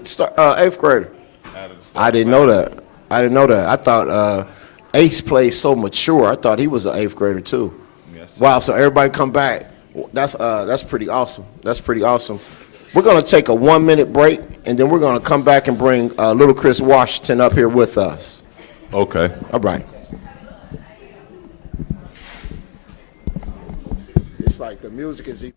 Eighth grader. I didn't know that. I didn't know that. I thought Ace played so mature. I thought he was an eighth grader too. Yes, sir. Wow. So everybody come back. That's pretty awesome. That's pretty awesome. We're gonna take a 1 minute break, and then we're gonna come back and bring little Chris Washington up here with us. Okay. All right. It's like the music is either.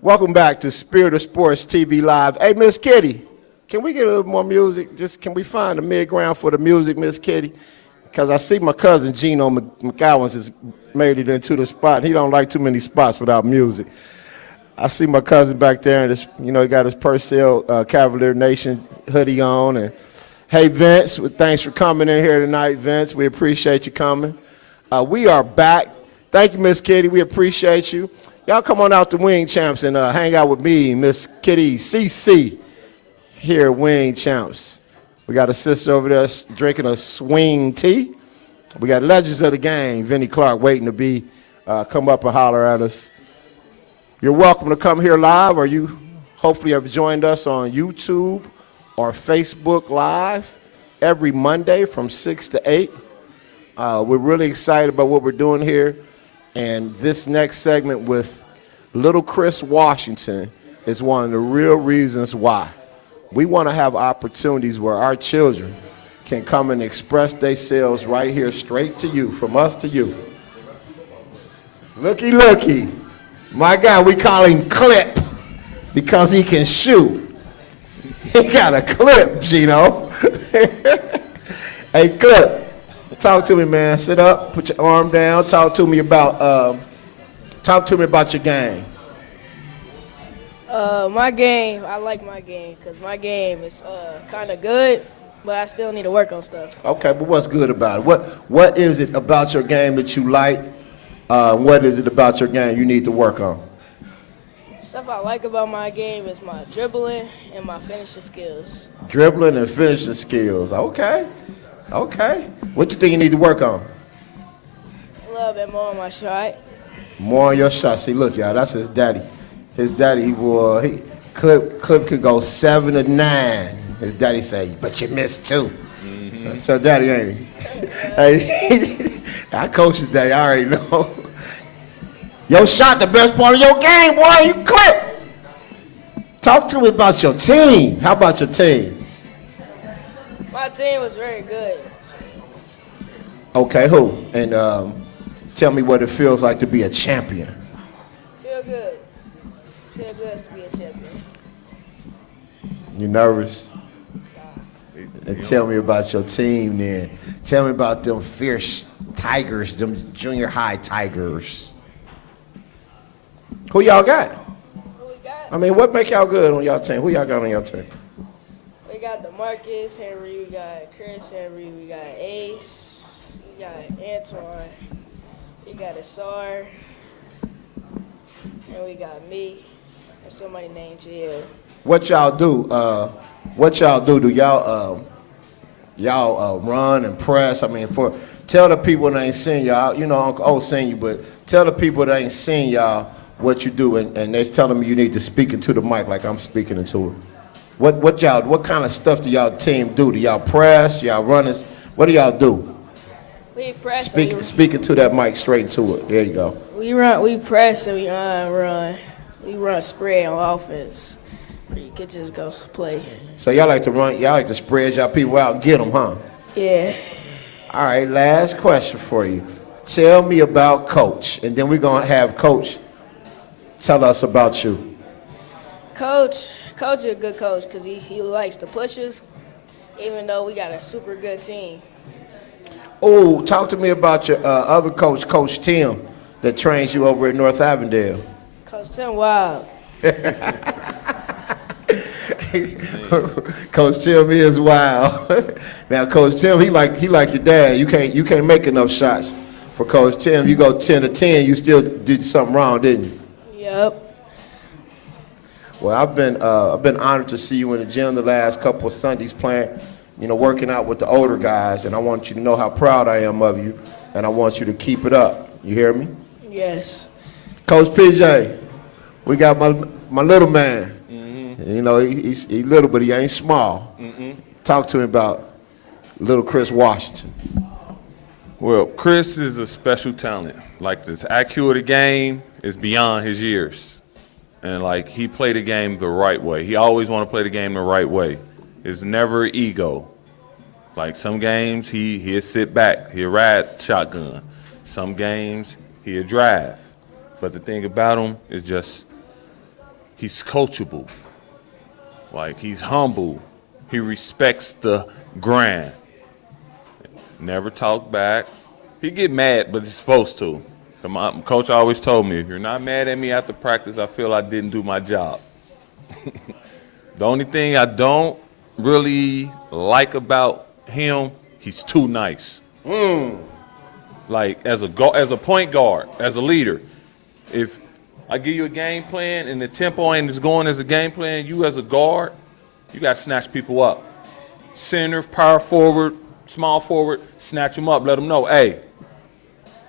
Welcome back to Spirit of Sports TV Live. Hey, Miss Kitty, can we get a little more music? Just can we find a mid-ground for the music, Miss Kitty? Because I see my cousin Gino McGowan has made it into the spot. And he don't like too many spots without music. I see my cousin back there, and he got his Purcell Cavalier Nation hoodie on. And hey, Vince, thanks for coming in here tonight, Vince. We appreciate you coming. We are back. Thank you, Miss Kitty. We appreciate you. Y'all come on out to Wing Champs and hang out with me, Miss Kitty CC, here at Wing Champs. We got a sister over there drinking a swing tea. We got legends of the game, Vinnie Clark, waiting to come up and holler at us. You're welcome to come here live, or you hopefully have joined us on YouTube or Facebook Live every Monday from 6 to 8. We're really excited about what we're doing here. And this next segment with Little Chris Washington is one of the real reasons why. We want to have opportunities where our children can come and express themselves right here, straight to you, from us to you. Looky, looky. My guy, we call him Clip because he can shoot. He got a clip, Gino. Hey, Clip, talk to me, man. Sit up, put your arm down. Talk to me about your game. My game, I like my game because my game is kind of good, but I still need to work on stuff. Okay, but what's good about it? What is it about your game that you like? What is it about your game you need to work on? Stuff I like about my game is my dribbling and my finishing skills. Dribbling and finishing skills. Okay. What you think you need to work on? A little bit more on my shot. More on your shot. See, look, y'all, that's his daddy. His daddy, Clip could go 7 to 9. His daddy say, but you missed 2. Mm-hmm. So daddy, ain't he? Hey, I coach his daddy, I already know. Your shot the best part of your game, boy, you Clip. Talk to me about your team. How about your team? My team was very good. Okay, who? And tell me what it feels like to be a champion. Feel good. Feel good to be a champion. You nervous? And tell me about your team then. Tell me about them fierce Tigers, them junior high Tigers. Who y'all got? Who we got? I mean, what make y'all good on y'all team? Who y'all got on your team? We got DeMarcus Henry, we got Chris Henry, we got Ace, we got Antoine, we got Asar, and we got me, and somebody named JL. What y'all do? Do y'all run and press? I mean, tell the people that ain't seen y'all. You know, Uncle O seen you, but tell the people that ain't seen y'all what you do, and they're telling me you need to speak into the mic like I'm speaking into it. What kind of stuff do y'all team do? Do y'all press? Y'all run? What do y'all do? We press. Speaking to that mic straight into it. There you go. We press and we run. We run spread on offense. You could just go play. So y'all like to run, y'all like to spread y'all people out and get them, huh? Yeah. All right, last question for you. Tell me about Coach, and then we're going to have Coach tell us about you. Coach is a good coach because he likes to push us, even though we got a super good team. Oh, talk to me about your other coach, Coach Tim, that trains you over at North Avondale. Coach Tim Wild. Coach Tim is wild. Now, Coach Tim, he like your dad. You can't make enough shots for Coach Tim. You go 10 to 10, you still did something wrong, didn't you? Yep. Well, I've been honored to see you in the gym the last couple of Sundays playing, working out with the older guys, and I want you to know how proud I am of you, and I want you to keep it up. You hear me? Yes. Coach PJ, we got my little man. Mm-hmm. He's little, but he ain't small. Mm-hmm. Talk to him about little Chris Washington. Well, Chris is a special talent. Like, this IQ of the game is beyond his years. And, he played the game the right way. He always want to play the game the right way. It's never ego. Like, some games, he'll sit back. He'll ride shotgun. Some games, he'll drive. But the thing about him is just he's coachable. He's humble. He respects the grind. Never talk back. He get mad, but he's supposed to. My coach always told me, if you're not mad at me after practice, I feel I didn't do my job. The only thing I don't really like about him, he's too nice. As a point guard, as a leader, if I give you a game plan and the tempo ain't as going as a game plan, you as a guard, you got to snatch people up. Center, power forward, small forward, snatch them up, let them know, hey,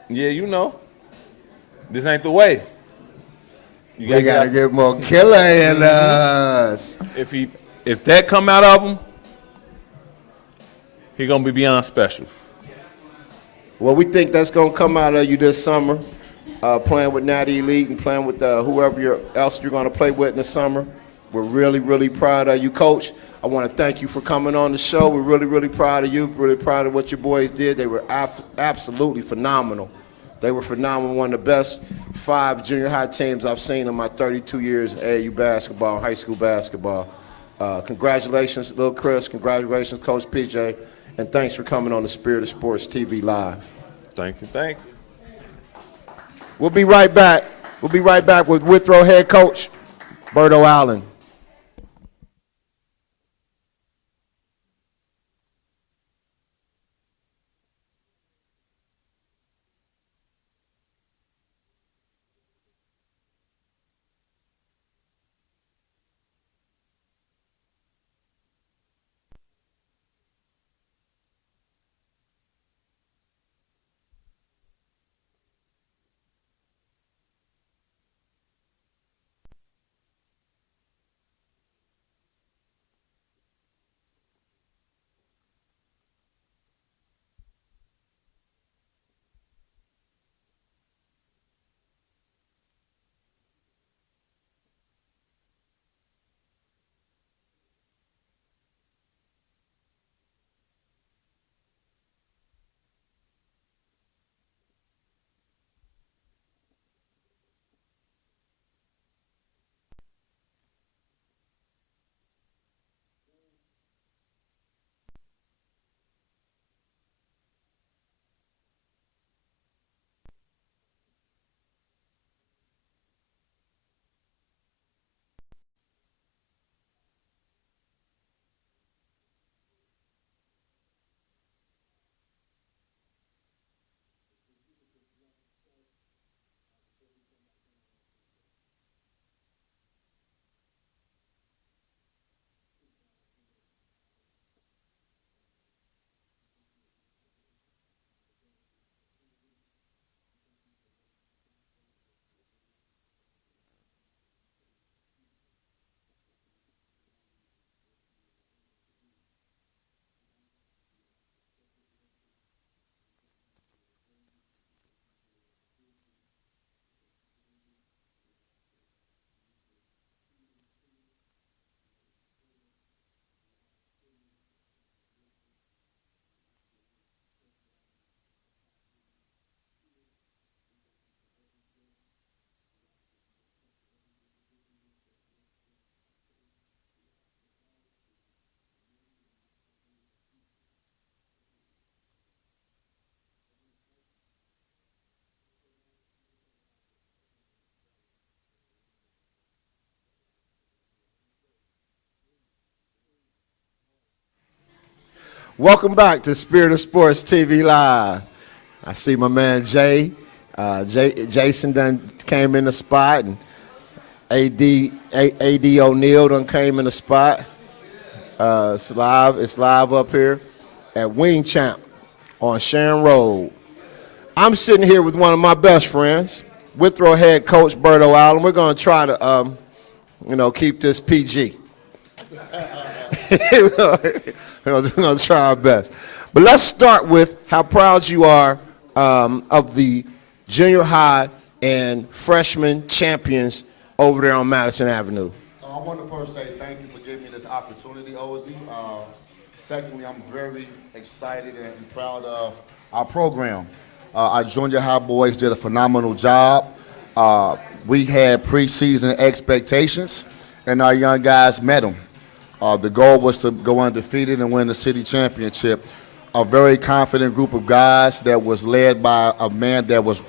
yeah, this ain't the way. We got to get more killer in us. If he if that come out of him, he gonna be beyond special. Well, we think that's going to come out of you this summer, playing with Natty Elite and playing with whoever else you're going to play with in the summer. We're really, really proud of you, Coach. I want to thank you for coming on the show. We're really, really proud of you, really proud of what your boys did. They were absolutely phenomenal. They were phenomenal, one of the best 5 junior high teams I've seen in my 32 years of AAU basketball, high school basketball. Congratulations, little Chris. Congratulations, Coach PJ. And thanks for coming on the Spirit of Sports TV Live. Thank you. We'll be right back. We'll be right back with Withrow head coach, Berto Allen. Welcome back to Spirit of Sports TV Live. I see my man Jason done came in the spot, and AD O'Neal done came in the spot. It's live up here at Wing Champ on Sharon Road. I'm sitting here with one of my best friends, Withrow head coach Berto Allen. We're going to try to, keep this PG. We're going to try our best. But let's start with how proud you are of the junior high and freshman champions over there on Madison Avenue. I want to first say thank you for giving me this opportunity, Ozzy. Secondly, I'm very excited and proud of our program. Our junior high boys did a phenomenal job. We had preseason expectations, and our young guys met them. The goal was to go undefeated and win the city championship. A very confident group of guys that was led by a man that was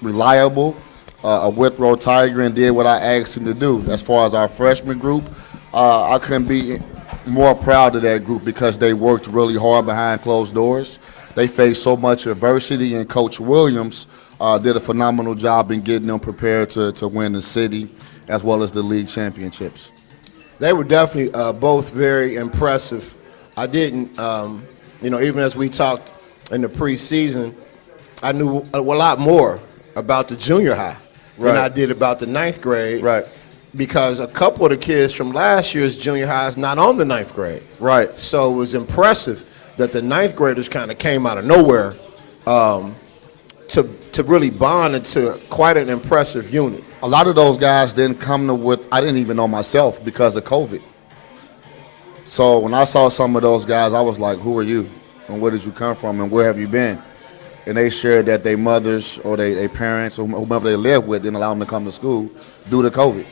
reliable, a Withrow Tiger, and did what I asked him to do. As far as our freshman group, I couldn't be more proud of that group because they worked really hard behind closed doors. They faced so much adversity, and Coach Williams did a phenomenal job in getting them prepared to win the city as well as the league championships. They were definitely both very impressive. I didn't, even as we talked in the preseason, I knew a lot more about the junior high than I did about the ninth grade. Right. because a couple of the kids from last year's junior high is not on the ninth grade. Right. So it was impressive that the ninth graders kind of came out of nowhere to really bond into quite an impressive unit. A lot of those guys didn't come to what I didn't even know myself because of COVID. So when I saw some of those guys, I was like, who are you? And where did you come from? And where have you been? And they shared that their mothers or their parents or whomever they lived with didn't allow them to come to school due to COVID.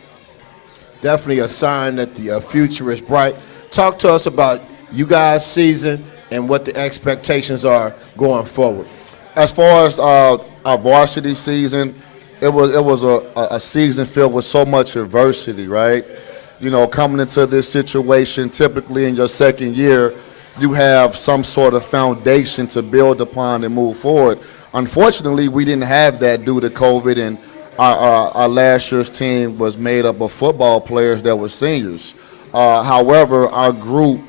Definitely a sign that the future is bright. Talk to us about you guys' season and what the expectations are going forward. As far as our varsity season, it was a season filled with so much adversity, right? You know, coming into this situation, typically in your second year, you have some sort of foundation to build upon and move forward. Unfortunately, we didn't have that due to COVID, and our last year's team was made up of football players that were seniors. However, our group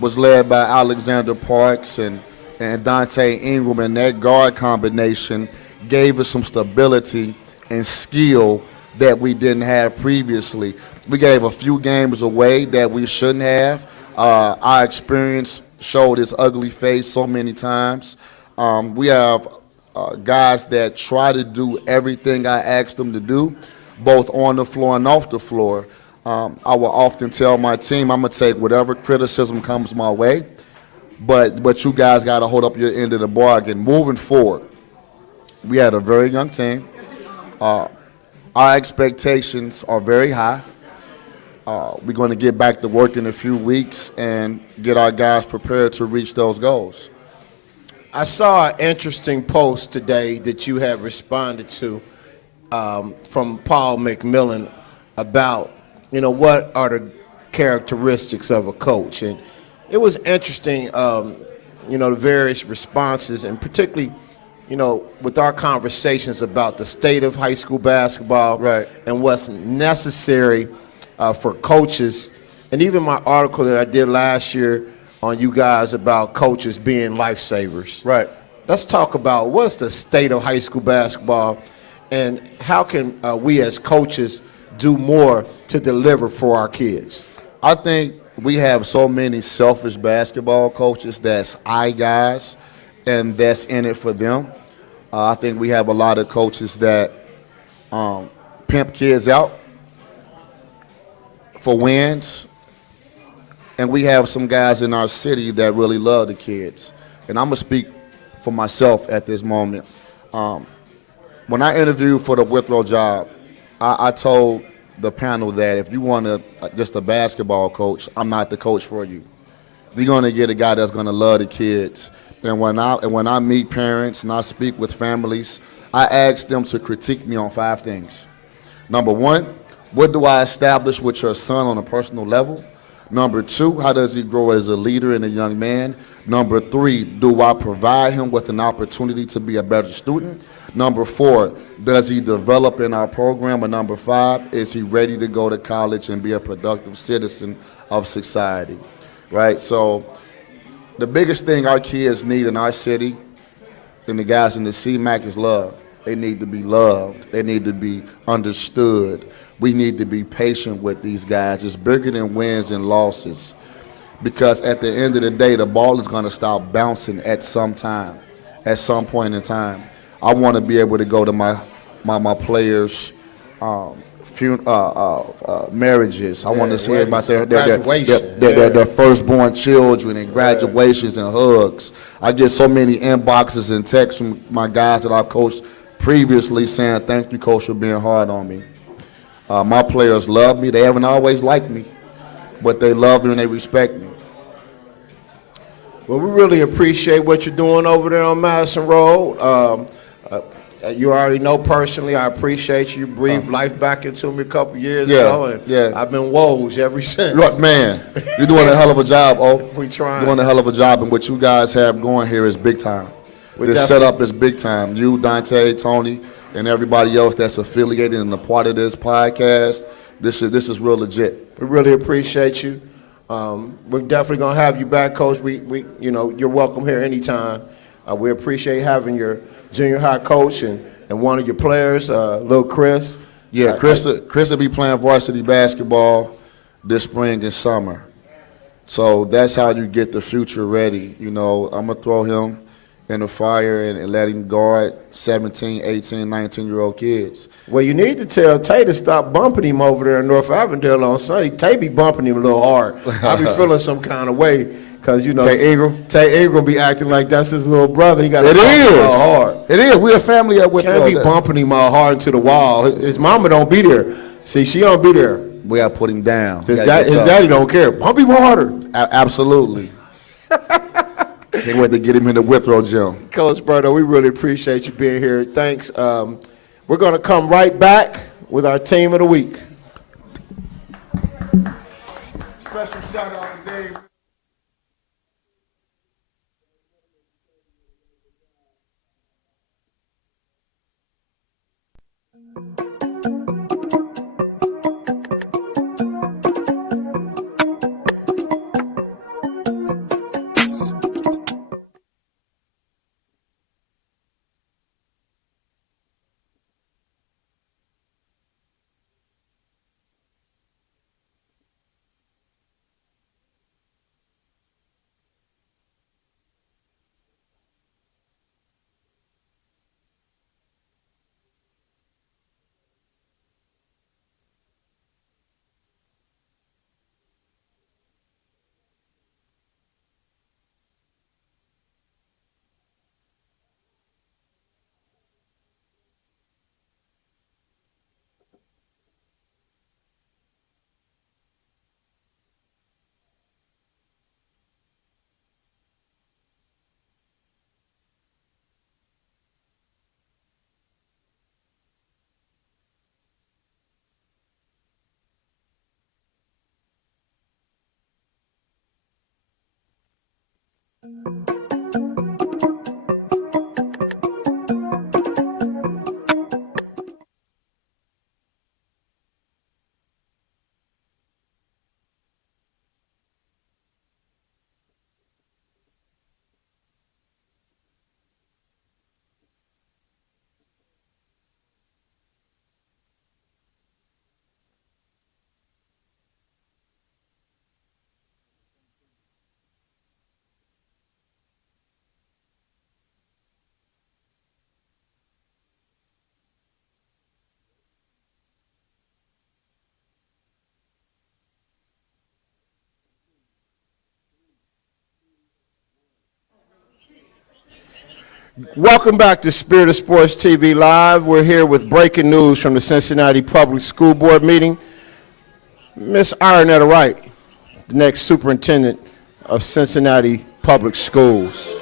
was led by Alexander Parks and Dante Ingram, and that guard combination gave us some stability and skill that we didn't have previously. We gave a few games away that we shouldn't have. Our experience showed its ugly face so many times. We have guys that try to do everything I asked them to do, both on the floor and off the floor. I will often tell my team, I'm going to take whatever criticism comes my way, but you guys got to hold up your end of the bargain. Moving forward, we had a very young team. Our expectations are very high. We're going to get back to work in a few weeks and get our guys prepared to reach those goals. I saw an interesting post today that you had responded to from Paul McMillan about, you know, what are the characteristics of a coach. And it was interesting, you know, the various responses, and particularly, you know, with our conversations about the state of high school basketball, right, and what's necessary for coaches, and even my article that I did last year on you guys about coaches being lifesavers. Right. Let's talk about what's the state of high school basketball, and how can we as coaches do more to deliver for our kids? I think we have so many selfish basketball coaches that's I guys, and that's in it for them. I think we have a lot of coaches that pimp kids out for wins, and we have some guys in our city that really love the kids. And I'm going to speak for myself at this moment. When I interviewed for the Withrow job, I told the panel that if you want just a basketball coach, I'm not the coach for you. You're going to get a guy that's going to love the kids. And when I meet parents and I speak with families, I ask them to critique me on 5 things. Number 1, what do I establish with your son on a personal level? Number 2, how does he grow as a leader and a young man? Number 3, do I provide him with an opportunity to be a better student? Number 4, does he develop in our program? And number 5, is he ready to go to college and be a productive citizen of society, right? So the biggest thing our kids need in our city and the guys in the CMAC is love. They need to be loved. They need to be understood. We need to be patient with these guys. It's bigger than wins and losses, because at the end of the day, the ball is going to stop bouncing at some time, at some point in time. I want to be able to go to my players' marriages. I want to see about their firstborn children and graduations and hugs. I get so many inboxes and texts from my guys that I've coached previously saying, thank you, coach, for being hard on me. My players love me. They haven't always liked me, but they love me and they respect me. Well, we really appreciate what you're doing over there on Madison Road. You already know personally, I appreciate you. You breathed life back into me a couple years ago, and I've been Woj ever since. Look, man, you're doing a hell of a job, We trying. You're doing a hell of a job, and what you guys have going here is big time. This setup is big time. You, Dante, Tony, and everybody else that's affiliated and a part of this podcast, this is real legit. We really appreciate you. We're definitely gonna have you back, Coach. We you know, you're welcome here anytime. We appreciate having your junior high coach and one of your players, Lil Chris. Yeah, Chris will be playing varsity basketball this spring and summer. So that's how you get the future ready. You know, I'm going to throw him in the fire and let him guard 17, 18, 19-year-old kids. Well, you need to tell Tay to stop bumping him over there in North Avondale on Sunday. Tay be bumping him a little hard. I be feeling some kind of way because, you know. Tay Ingram? Tay Ingram be acting like that's his little brother. He got to It bump him all is. hard. It is. We're a family at Whitfield. Can't be bumping him all hard to the wall. His mama don't be there. See, she don't be there. We got to put him down. His daddy don't care. Bump him harder. Absolutely. Can't wait to get him in the Withrow gym. Coach Berto, we really appreciate you being here. Thanks. We're going to come right back with our team of the week. Special shout out to Dave. Welcome back to Spirit of Sports TV Live. We're here with breaking news from the Cincinnati Public School Board meeting. Miss Ironetta Wright, the next superintendent of Cincinnati Public Schools.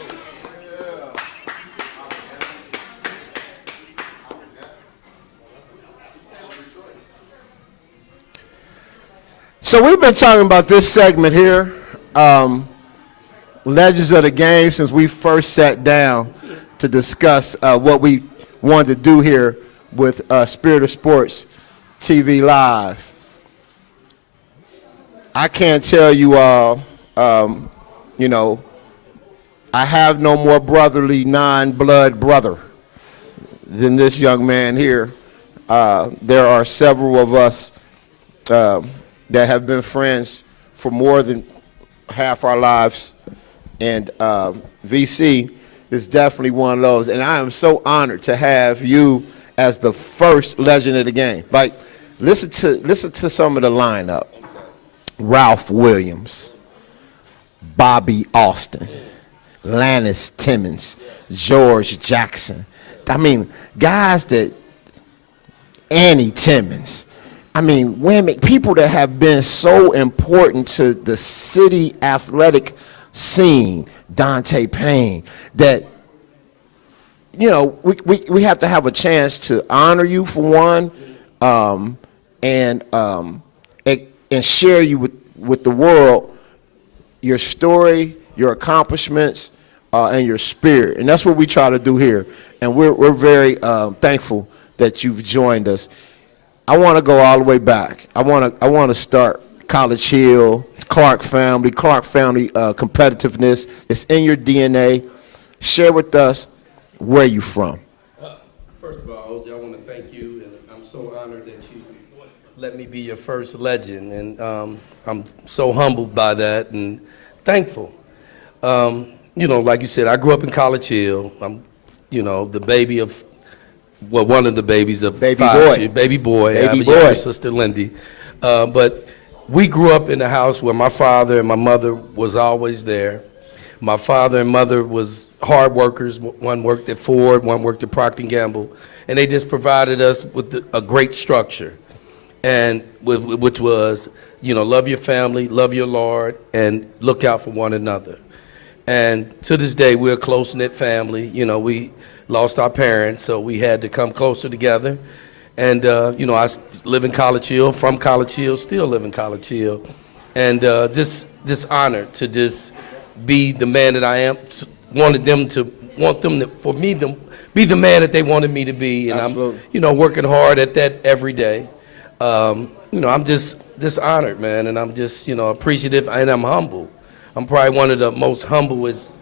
So we've been talking about this segment here, Legends of the Game, since we first sat down to discuss what we wanted to do here with Spirit of Sports TV Live. I can't tell you all, you know, I have no more brotherly non-blood brother than this young man here. There are several of us that have been friends for more than half our lives, and VC is definitely one of those. And I am so honored to have you as the first legend of the game. Like, listen to some of the lineup: Ralph Williams, Bobby Austin, Lannis Timmons, George Jackson. I mean, guys that, Annie Timmons. I mean, women, people that have been so important to the city athletic scene, Dante Payne, that, you know, we have to have a chance to honor you for one, and share you with the world, your story, your accomplishments, and your spirit. And that's what we try to do here. And we're very thankful that you've joined us. I want to go all the way back. I want to start College Hill, Clark family competitiveness. It's in your DNA. Share with us where you from. First of all, Ozzy, I want to thank you, and I'm so honored that let me be your first legend. And I'm so humbled by that and thankful. You know, like you said, I grew up in College Hill. I'm, you know, the baby of, well, one of the babies of Baby five. boy. Baby boy. I have Baby a younger boy. sister, Lindy. But we grew up in a house where my father and my mother was always there. My father and mother was hard workers. One worked at Ford, one worked at Procter & Gamble. And they just provided us with a great structure, and which was, you know, love your family, love your Lord, and look out for one another. And to this day, we're a close-knit family. You know, we lost our parents, so we had to come closer together. And, you know, I live in College Hill, from College Hill, still live in College Hill. And just honored to just be the man that I am. Want them to, for me to be the man that they wanted me to be. And Absolutely. I'm, you know, working hard at that every day. You know, I'm just honored, man, and I'm just, you know, appreciative, and I'm humble. I'm probably one of the most humblest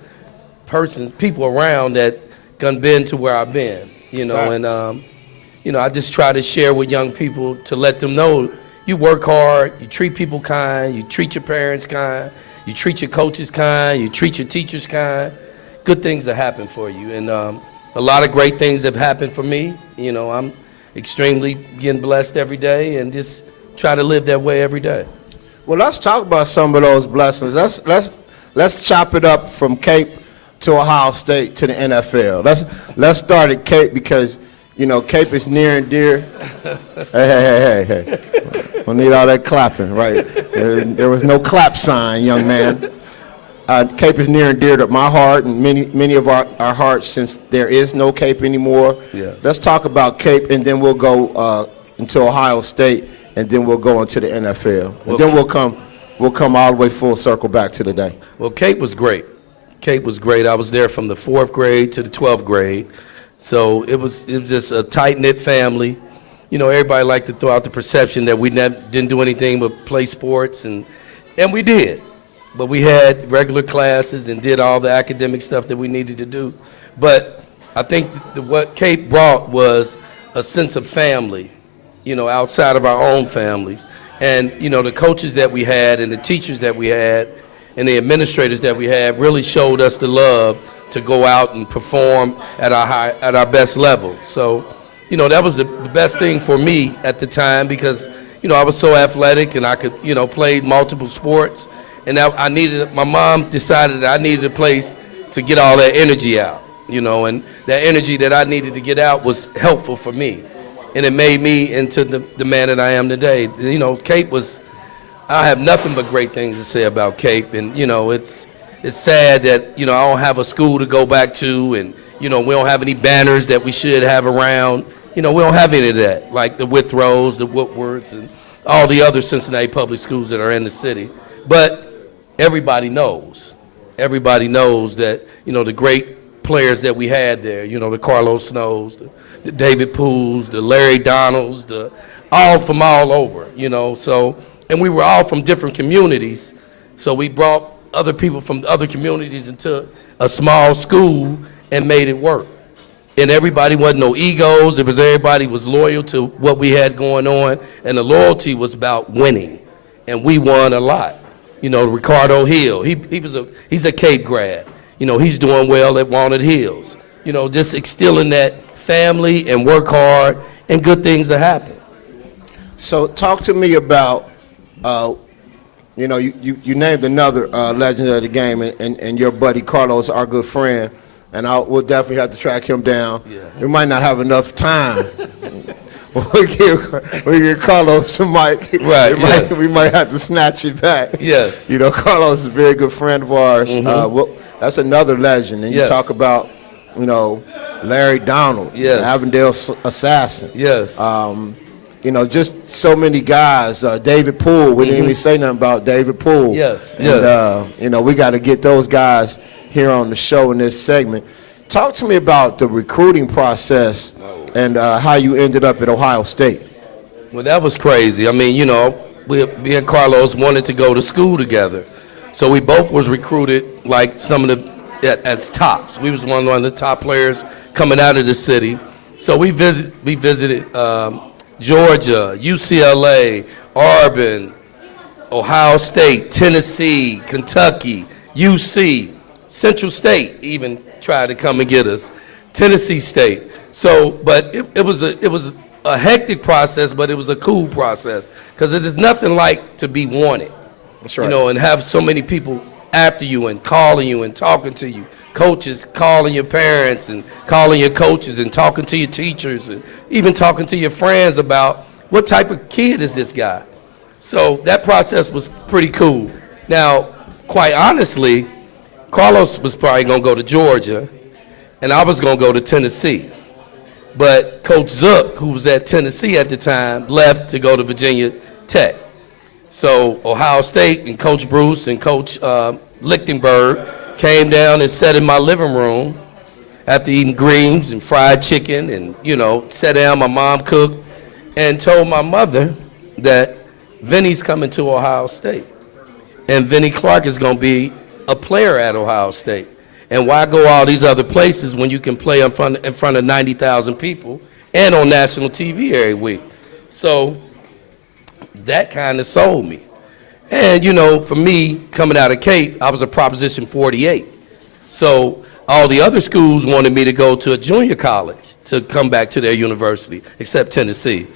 people around that done been to where I've been, you know. Facts. And you know, I just try to share with young people to let them know you work hard, you treat people kind, you treat your parents kind, you treat your coaches kind, you treat your teachers kind. Good things will happen for you, and a lot of great things have happened for me. You know, I'm extremely getting blessed every day, and just try to live that way every day. Well, let's talk about some of those blessings. Let's chop it up from Cape to Ohio State to the NFL. Let's start at Cape because, you know, Cape is near and dear. Hey. Don't need all that clapping, right? There was no clap sign, young man. Cape is near and dear to my heart and many of our hearts since there is no Cape anymore. Yes. Let's talk about Cape, and then we'll go into Ohio State, and then we'll go into the NFL. And then we'll come all the way full circle back to the day. Well, Cape was great. Cape was great. I was there from the 4th grade to the 12th grade. So it was just a tight-knit family. You know, everybody liked to throw out the perception that we didn't do anything but play sports, and we did. But we had regular classes and did all the academic stuff that we needed to do. But I think what Cape brought was a sense of family, you know, outside of our own families. And, you know, the coaches that we had and the teachers that we had and the administrators that we had really showed us the love to go out and perform at our best level. So, you know, that was the best thing for me at the time because, you know, I was so athletic and I could, you know, play multiple sports. And my mom decided that I needed a place to get all that energy out, you know, and that energy that I needed to get out was helpful for me. And it made me into the man that I am today. You know, Cape was, I have nothing but great things to say about Cape. And, you know, it's sad that, you know, I don't have a school to go back to, and, you know, we don't have any banners that we should have around. You know, we don't have any of that, like the Withrows, the Woodwards, and all the other Cincinnati public schools that are in the city. But everybody knows that, you know, the great players that we had there, you know, the Carlos Snows, the David Pools, the Larry Donalds, all from all over, you know. So, and we were all from different communities, so we brought other people from other communities into a small school and made it work. And everybody wasn't no egos. Everybody was loyal to what we had going on, and the loyalty was about winning, and we won a lot. You know, Ricardo Hill, he's a Cape grad. You know, he's doing well at Walnut Hills. You know, just instilling that family and work hard, and good things will happen. So talk to me about, you know, you named another legend of the game, and your buddy Carlos, our good friend, and we'll definitely have to track him down. Yeah. We might not have enough time. we give Carlos the mic. Right, yes. We might have to snatch it back. Yes. You know, Carlos is a very good friend of ours. That's another legend. And you Yes. talk about, you know, Larry Donald, Yes. the Avondale assassin. Yes. You know, just so many guys. David Poole, we didn't even say nothing about David Poole. Yes, And, yes. you know, we got to get those guys here on the show in this segment. Talk to me about the recruiting process and how you ended up at Ohio State. Well, that was crazy. I mean, you know, me and Carlos wanted to go to school together. So we both was recruited like some of as tops. We was one of the top players coming out of the city. So we visited Georgia, UCLA, Auburn, Ohio State, Tennessee, Kentucky, UC, Central State even tried to come and get us, Tennessee State. So, but it was a hectic process, but it was a cool process because it is nothing like to be wanted. That's right. You know, and have so many people after you and calling you and talking to you. Coaches calling your parents and calling your coaches and talking to your teachers and even talking to your friends about what type of kid is this guy. So that process was pretty cool. Now, quite honestly, Carlos was probably going to go to Georgia, and I was going to go to Tennessee. But Coach Zook, who was at Tennessee at the time, left to go to Virginia Tech. So Ohio State and Coach Bruce and Coach Lichtenberg came down and sat in my living room after eating greens and fried chicken and, you know, sat down, my mom cooked, and told my mother that Vinny's coming to Ohio State. And Vinny Clark is going to be a player at Ohio State. And why go all these other places when you can play in front of 90,000 people and on national TV every week? So that kind of sold me. And, you know, for me, coming out of Cape, I was a Proposition 48. So all the other schools wanted me to go to a junior college to come back to their university, except Tennessee.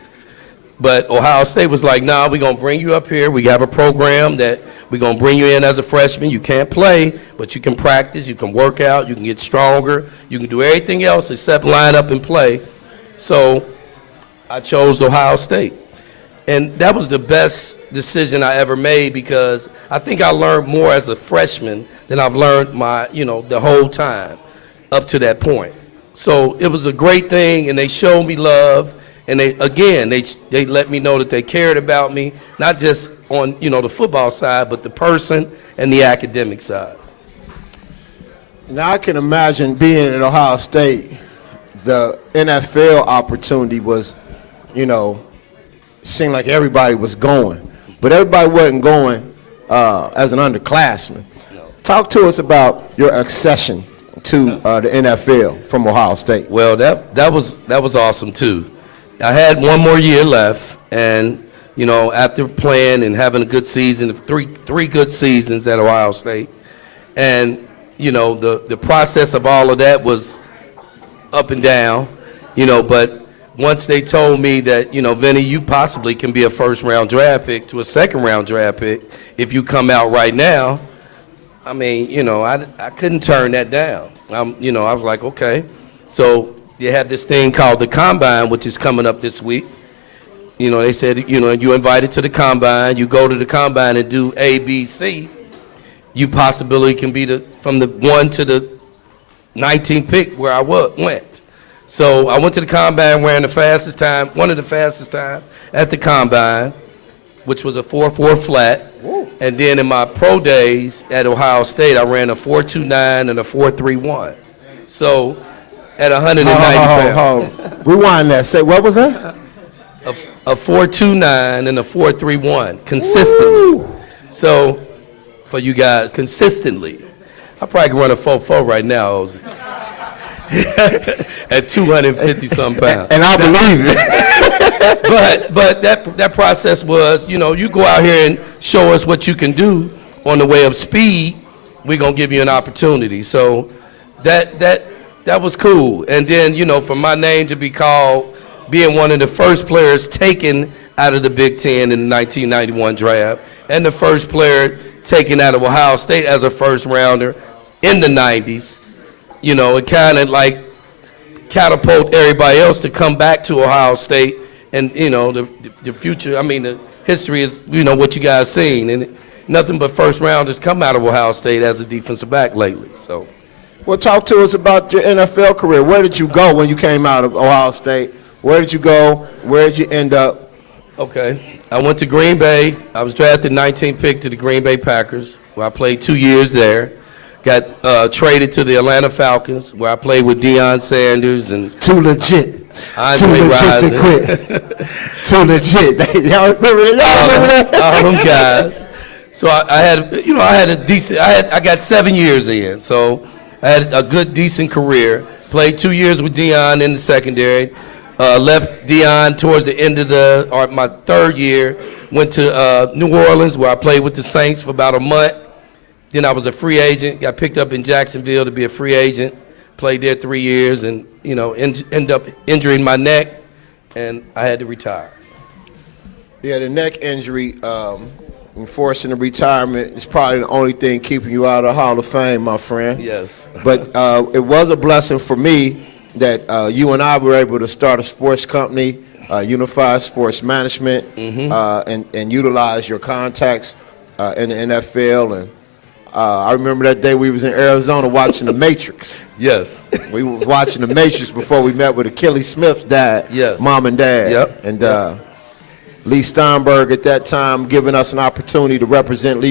But Ohio State was like, nah, we're going to bring you up here. We have a program that we're going to bring you in as a freshman. You can't play, but you can practice, you can work out, you can get stronger, you can do everything else except line up and play. So I chose Ohio State. And that was the best decision I ever made because I think I learned more as a freshman than I've learned the whole time up to that point. So it was a great thing, and they showed me love. And they let me know that they cared about me, not just on, the football side, but the person and the academic side. Now I can imagine being at Ohio State, the NFL opportunity was, seemed like everybody was going, but everybody wasn't going as an underclassman. Talk to us about your accession to the NFL from Ohio State. Well, that was awesome too. I had one more year left, and after playing and having a good season, three good seasons at Ohio State, and the process of all of that was up and down, but once they told me that, Vinny, you possibly can be a first-round draft pick to a second-round draft pick if you come out right now, I mean, I couldn't turn that down. I was like, okay. So they had this thing called the Combine, which is coming up this week. They said, you invited to the Combine, you go to the Combine and do A, B, C, you possibly can be from the 1 to the 19th pick where I went. So I went to the Combine wearing one of the fastest time at the Combine, which was a 4.4 flat. Woo. And then in my pro days at Ohio State, I ran a 4.29 and a 4.31. So at 190 pounds. Rewind that. Say, what was that? A 4.29 and a 4.31, consistently. Woo. So for you guys, consistently. I probably can run a 4.4 right now, Ozzy. At 250 some pounds. And I believe it. but that process was, you go out here and show us what you can do on the way of speed, we're gonna give you an opportunity. So that was cool. And then, for my name to be called being one of the first players taken out of the Big Ten in the 1991 draft, and the first player taken out of Ohio State as a first rounder in the 90s, it kind of like catapult everybody else to come back to Ohio State. And, the future, the history is, what you guys seen. And nothing but first rounders come out of Ohio State as a defensive back lately. So, Well, talk to us about your NFL career. Where did you go when you came out of Ohio State? Where did you go? Where did you end up? Okay. I went to Green Bay. I was drafted 19th pick to the Green Bay Packers, where I played 2 years there. Got traded to the Atlanta Falcons, where I played with Deion Sanders and Too legit. Andre Too legit Rison. to quit. Too legit. Y'all remember that? all them guys. So I had a decent. I got 7 years in, so I had a good, decent career. Played 2 years with Deion in the secondary. Left Dion towards the end of my third year. Went to New Orleans where I played with the Saints for about a month. Then I was a free agent. Got picked up in Jacksonville to be a free agent. Played there 3 years and, end up injuring my neck, and I had to retire. Yeah, the neck injury, enforcing the retirement is probably the only thing keeping you out of the Hall of Fame, my friend. Yes. But it was a blessing for me that you and I were able to start a sports company, Unified Sports Management, and utilize your contacts in the NFL. And I remember that day we was in Arizona watching The Matrix. Yes. We was watching The Matrix before we met with Achilles Smith's dad, Yes. mom and dad. Yep. And Lee Steinberg at that time giving us an opportunity to represent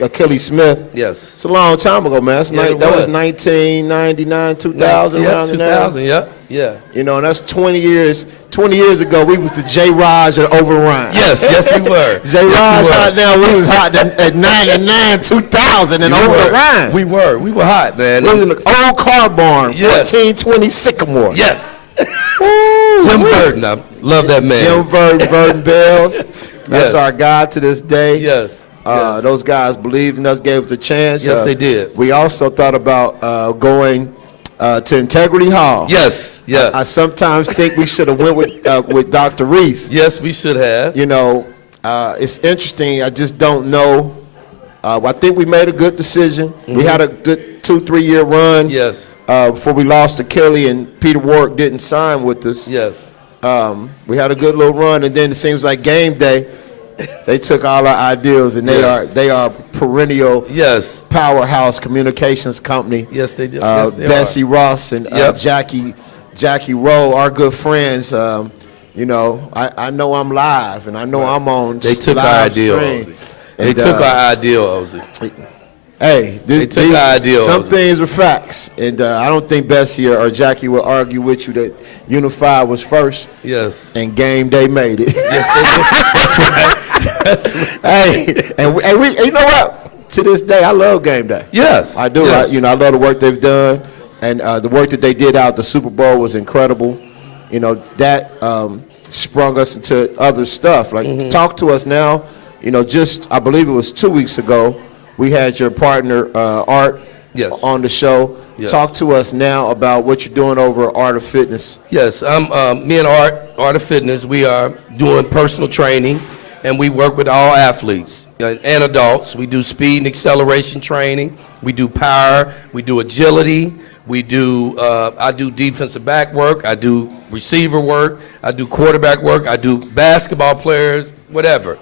Achilles Smith. Yes. It's a long time ago, man. Yeah, That was was. 1999, 2000, Yeah, around in there. 2000, yeah. Yeah. You know, and that's 20 years. 20 years ago, we was the J. Raj and Overrun. Yes, yes, we were. J. Raj hot now. We was hot at 99, 2000 and Overrun. We were hot, man. We was in the old car barn, Yes. 1420 Sycamore. Yes. Jim Burton, I love that man. Jim Verdon Bells. That's Yes. our guy to this day. Yes. Yes. Those guys believed in us, gave us a chance. Yes, they did. We also thought about going to Integrity Hall. Yes, yeah. I sometimes think we should have went with Dr. Reese. Yes, we should have. You know, it's interesting. I just don't know. I think we made a good decision. We had a good 2-3 year run. Yes. Before we lost to Kelly and Peter Warwick didn't sign with us. Yes. We had a good little run, and then it seems like game day, they took all our ideals, and Yes. they are perennial Yes. powerhouse communications company. Yes, they do. Yes, they Bessie Ross and Yep. Jackie Rowe, our good friends. You know, I know I'm live, and I know I'm on. They took our live ideal, stream. Ozzy. They And, took our ideal, Ozzy. Hey, They took our ideal, some Ozzy. things were facts, and I don't think Bessie or Jackie will argue with you that Unified was first, Yes. and game day made it. Yes, they did. That's right. Hey, and we, you know what? To this day, I love game day. Yes. I do. Yes. I love the work they've done, and the work that they did out the Super Bowl was incredible. You know, that sprung us into other stuff. Like, talk to us now. You know, just I believe it was 2 weeks ago, we had your partner Art Yes. on the show. Yes. Talk to us now about what you're doing over at Art of Fitness. Yes, me and Art of Fitness, we are doing personal training, and we work with all athletes and adults. We do speed and acceleration training. We do power. We do agility. We do, I do defensive back work. I do receiver work. I do quarterback work. I do basketball players, whatever.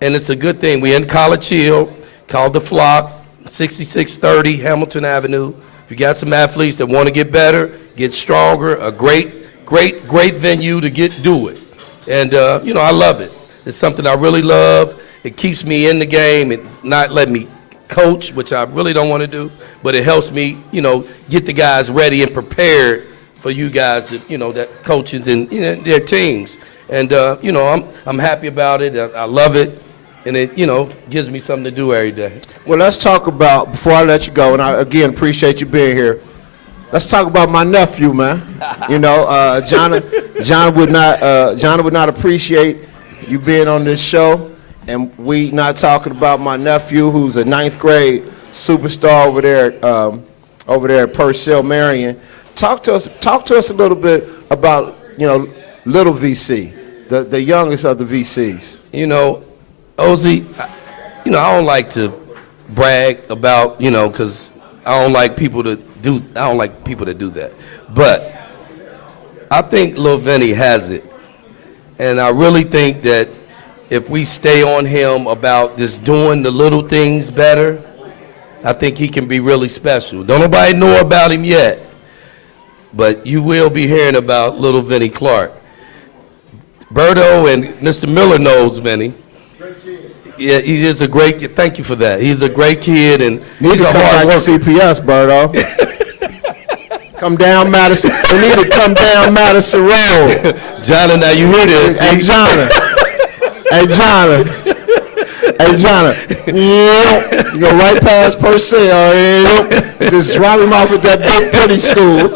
And it's a good thing. We in College Hill, called The Flock, 6630 Hamilton Avenue. If you got some athletes that want to get better, get stronger, a great venue to do it. And, I love it. It's something I really love. It keeps me in the game and not let me coach, which I really don't want to do, but it helps me, get the guys ready and prepared for you guys to, that coaches and their teams. And, I'm happy about it. I love it. And it, gives me something to do every day. Well, let's talk about, before I let you go, and I again appreciate you being here, let's talk about my nephew, man. John would not appreciate you being on this show, and we not talking about my nephew, who's a 9th grade superstar over there at Purcell Marion. Talk to us a little bit about, little VC, the youngest of the VCs. Ozzy, I don't like to brag about, because I don't like people to do that. But I think Lil Vinny has it. And I really think that if we stay on him about just doing the little things better, I think he can be really special. Don't nobody know about him yet, but you will be hearing about little Vinny Clark. Berto and Mr. Miller knows Vinny. Yeah, he is a great kid. Thank you for that. He's a great kid, and Need he's to a come hard back to worker. CPS, Berto. Come down Madison. We need to come down Madison Road. Johnny, now you hear this. Hey, Jonna. You go right past Purcell. Just drop him off at that big pretty school.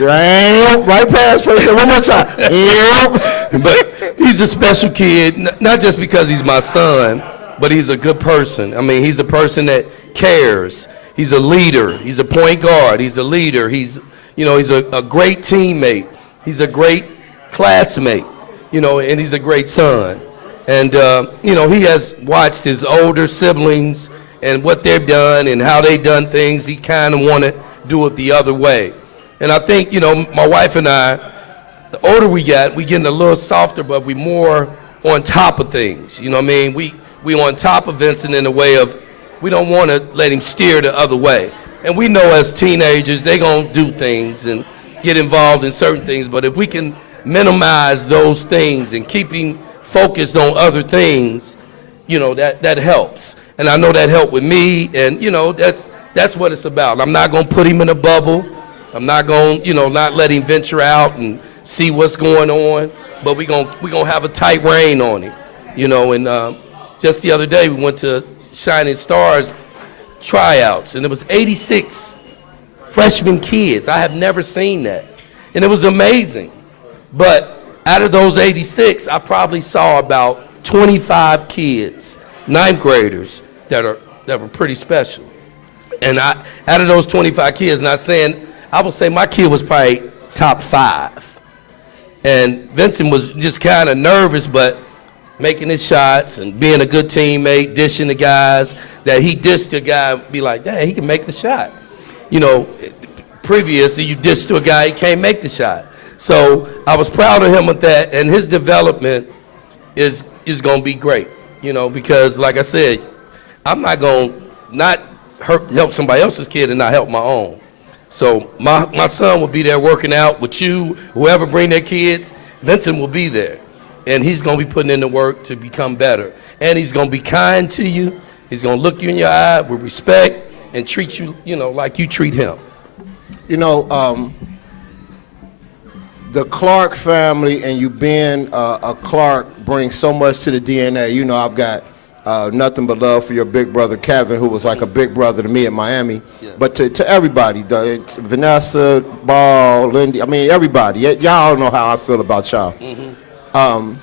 Right past first. One more time. But he's a special kid, not just because he's my son, but he's a good person. I mean, he's a person that cares. He's a leader. He's a point guard. He's a leader. He's a great teammate. He's a great classmate, and he's a great son. And, he has watched his older siblings and what they've done and how they've done things. He kind of want to do it the other way. And I think, my wife and I, the older we get, we getting a little softer, but we more on top of things. You know what I mean? We on top of Vincent in a way of, we don't want to let him steer the other way. And we know as teenagers, they going to do things and get involved in certain things. But if we can minimize those things and keep him focused on other things, that helps. And I know that helped with me. And, that's what it's about. I'm not going to put him in a bubble. I'm not going to, not let him venture out and see what's going on. But we're gonna have a tight rein on him, And just the other day, we went to Shining Stars tryouts, and it was 86 freshman kids. I have never seen that, and it was amazing. But out of those 86, I probably saw about 25 kids, ninth graders, that were pretty special. And out of those 25 kids, not saying, I would say my kid was probably top 5. And Vincent was just kind of nervous, but making his shots and being a good teammate, dishing the guys, that he dished a guy and be like, dang, he can make the shot. Previously you dish to a guy, he can't make the shot. So I was proud of him with that, and his development is going to be great, because like I said, I'm not going to not help somebody else's kid and not help my own. So my son will be there working out with you, whoever bring their kids, Vincent will be there. And he's going to be putting in the work to become better. And he's going to be kind to you. He's going to look you in your eye with respect and treat you, like you treat him. The Clark family and you being a Clark brings so much to the DNA. I've got nothing but love for your big brother, Kevin, who was like a big brother to me in Miami. Yes. But to everybody, Vanessa, Ball, Lindy, everybody. Y'all know how I feel about y'all. Mm-hmm.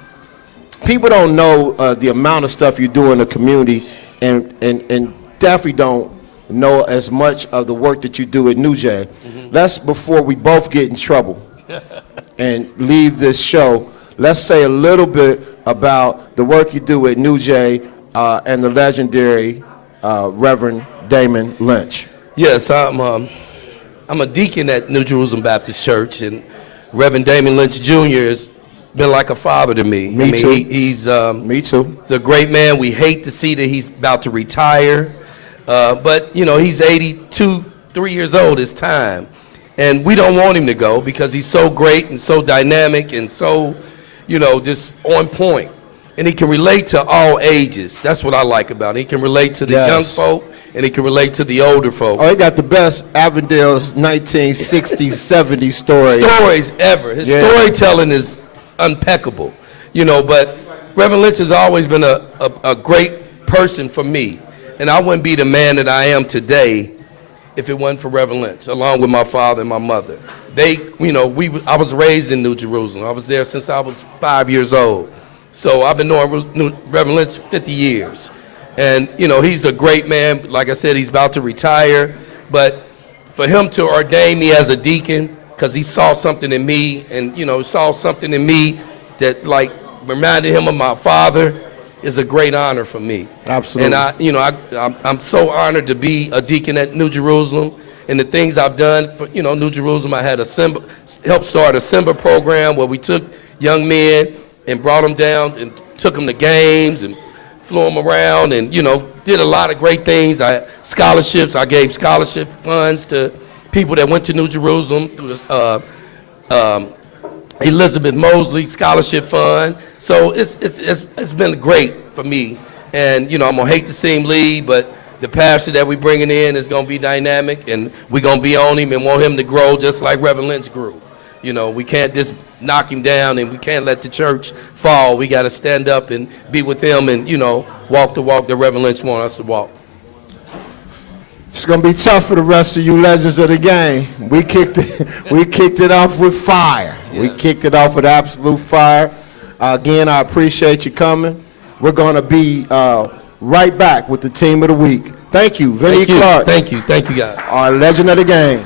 People don't know the amount of stuff you do in the community, and definitely don't know as much of the work that you do at New Jay. Mm-hmm. That's before we both get in trouble and leave this show. Let's say a little bit about the work you do at New Jay and the legendary Reverend Damon Lynch. Yes, I'm a deacon at New Jerusalem Baptist Church, and Reverend Damon Lynch Jr. has been like a father to me. Me too. Me too. He's a great man. We hate to see that he's about to retire, but he's 82, 3 years old. It's time, and we don't want him to go because he's so great and so dynamic and so, just on point. And he can relate to all ages. That's what I like about it. He can relate to the young folk, and he can relate to the older folk. Oh, he got the best Avondale's 1960s, 70s stories ever. His storytelling is impeccable, but Reverend Lynch has always been a great person for me, and I wouldn't be the man that I am today if it wasn't for Reverend Lynch, along with my father and my mother. I was raised in New Jerusalem. I was there since I was 5 years old. So I've been knowing Reverend Lynch 50 years. And, he's a great man. Like I said, he's about to retire. But for him to ordain me as a deacon, because he saw something in me, and, saw something in me that, reminded him of my father, is a great honor for me. Absolutely. And I'm so honored to be a deacon at New Jerusalem. And the things I've done for, New Jerusalem, I had helped start a Simba program where we took young men and brought them down and took them to games and flew them around and, did a lot of great things. I had scholarships. I gave scholarship funds to people that went to New Jerusalem through the Elizabeth Mosley Scholarship Fund. So it's been great for me. And, I'm going to hate to see him leave, but the pastor that we're bringing in is going to be dynamic, and we're going to be on him and want him to grow just like Reverend Lynch grew. We can't just knock him down, and we can't let the church fall. We got to stand up and be with him and, walk the walk that Reverend Lynch wants us to walk. It's gonna be tough for the rest of you legends of the game. We kicked it off with fire. We kicked it off with absolute fire. Again, I appreciate you coming. We're gonna be right back with the team of the week. Thank you, Vinny Thank you. Clark, Thank you. Thank you, guys. our legend of the game.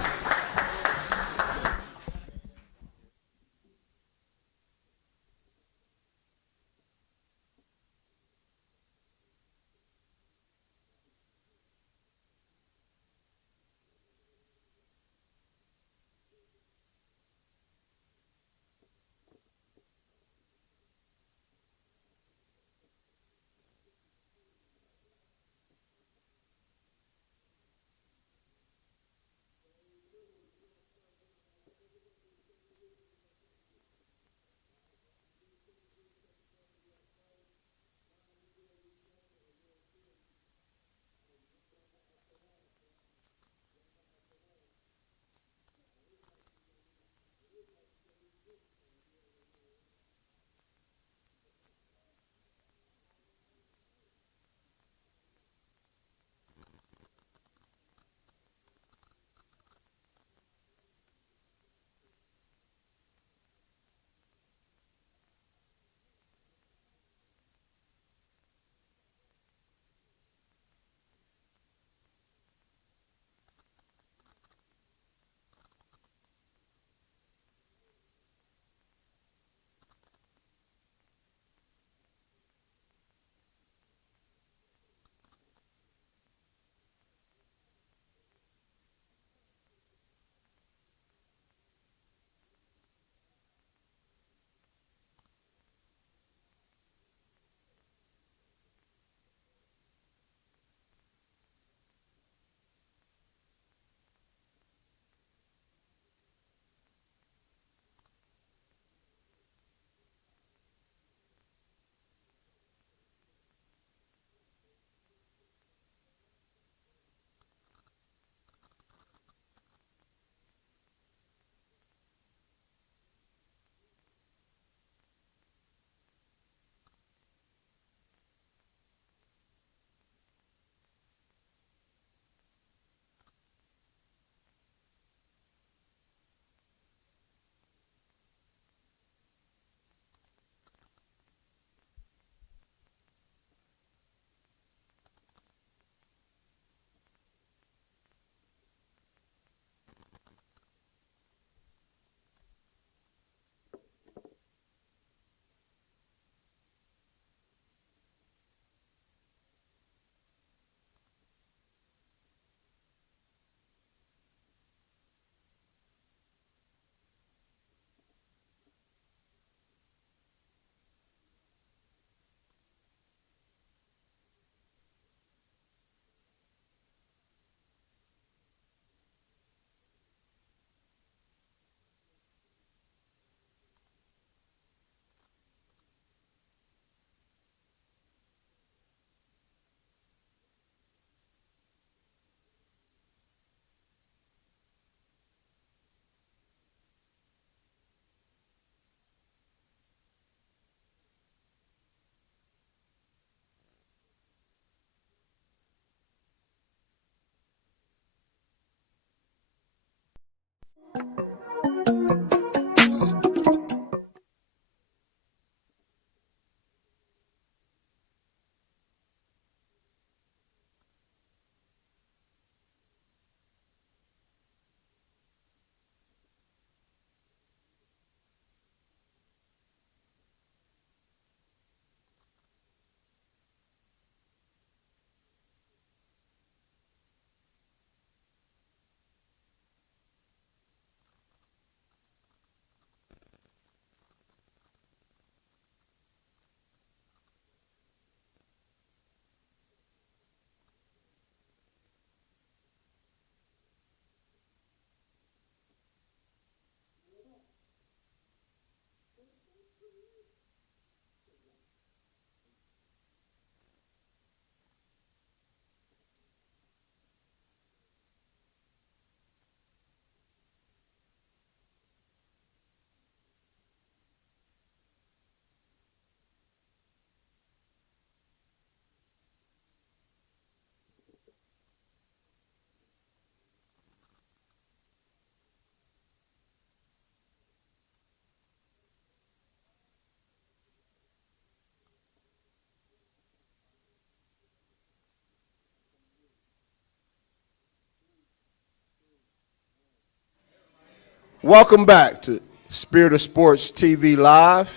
Welcome back to Spirit of Sports TV Live.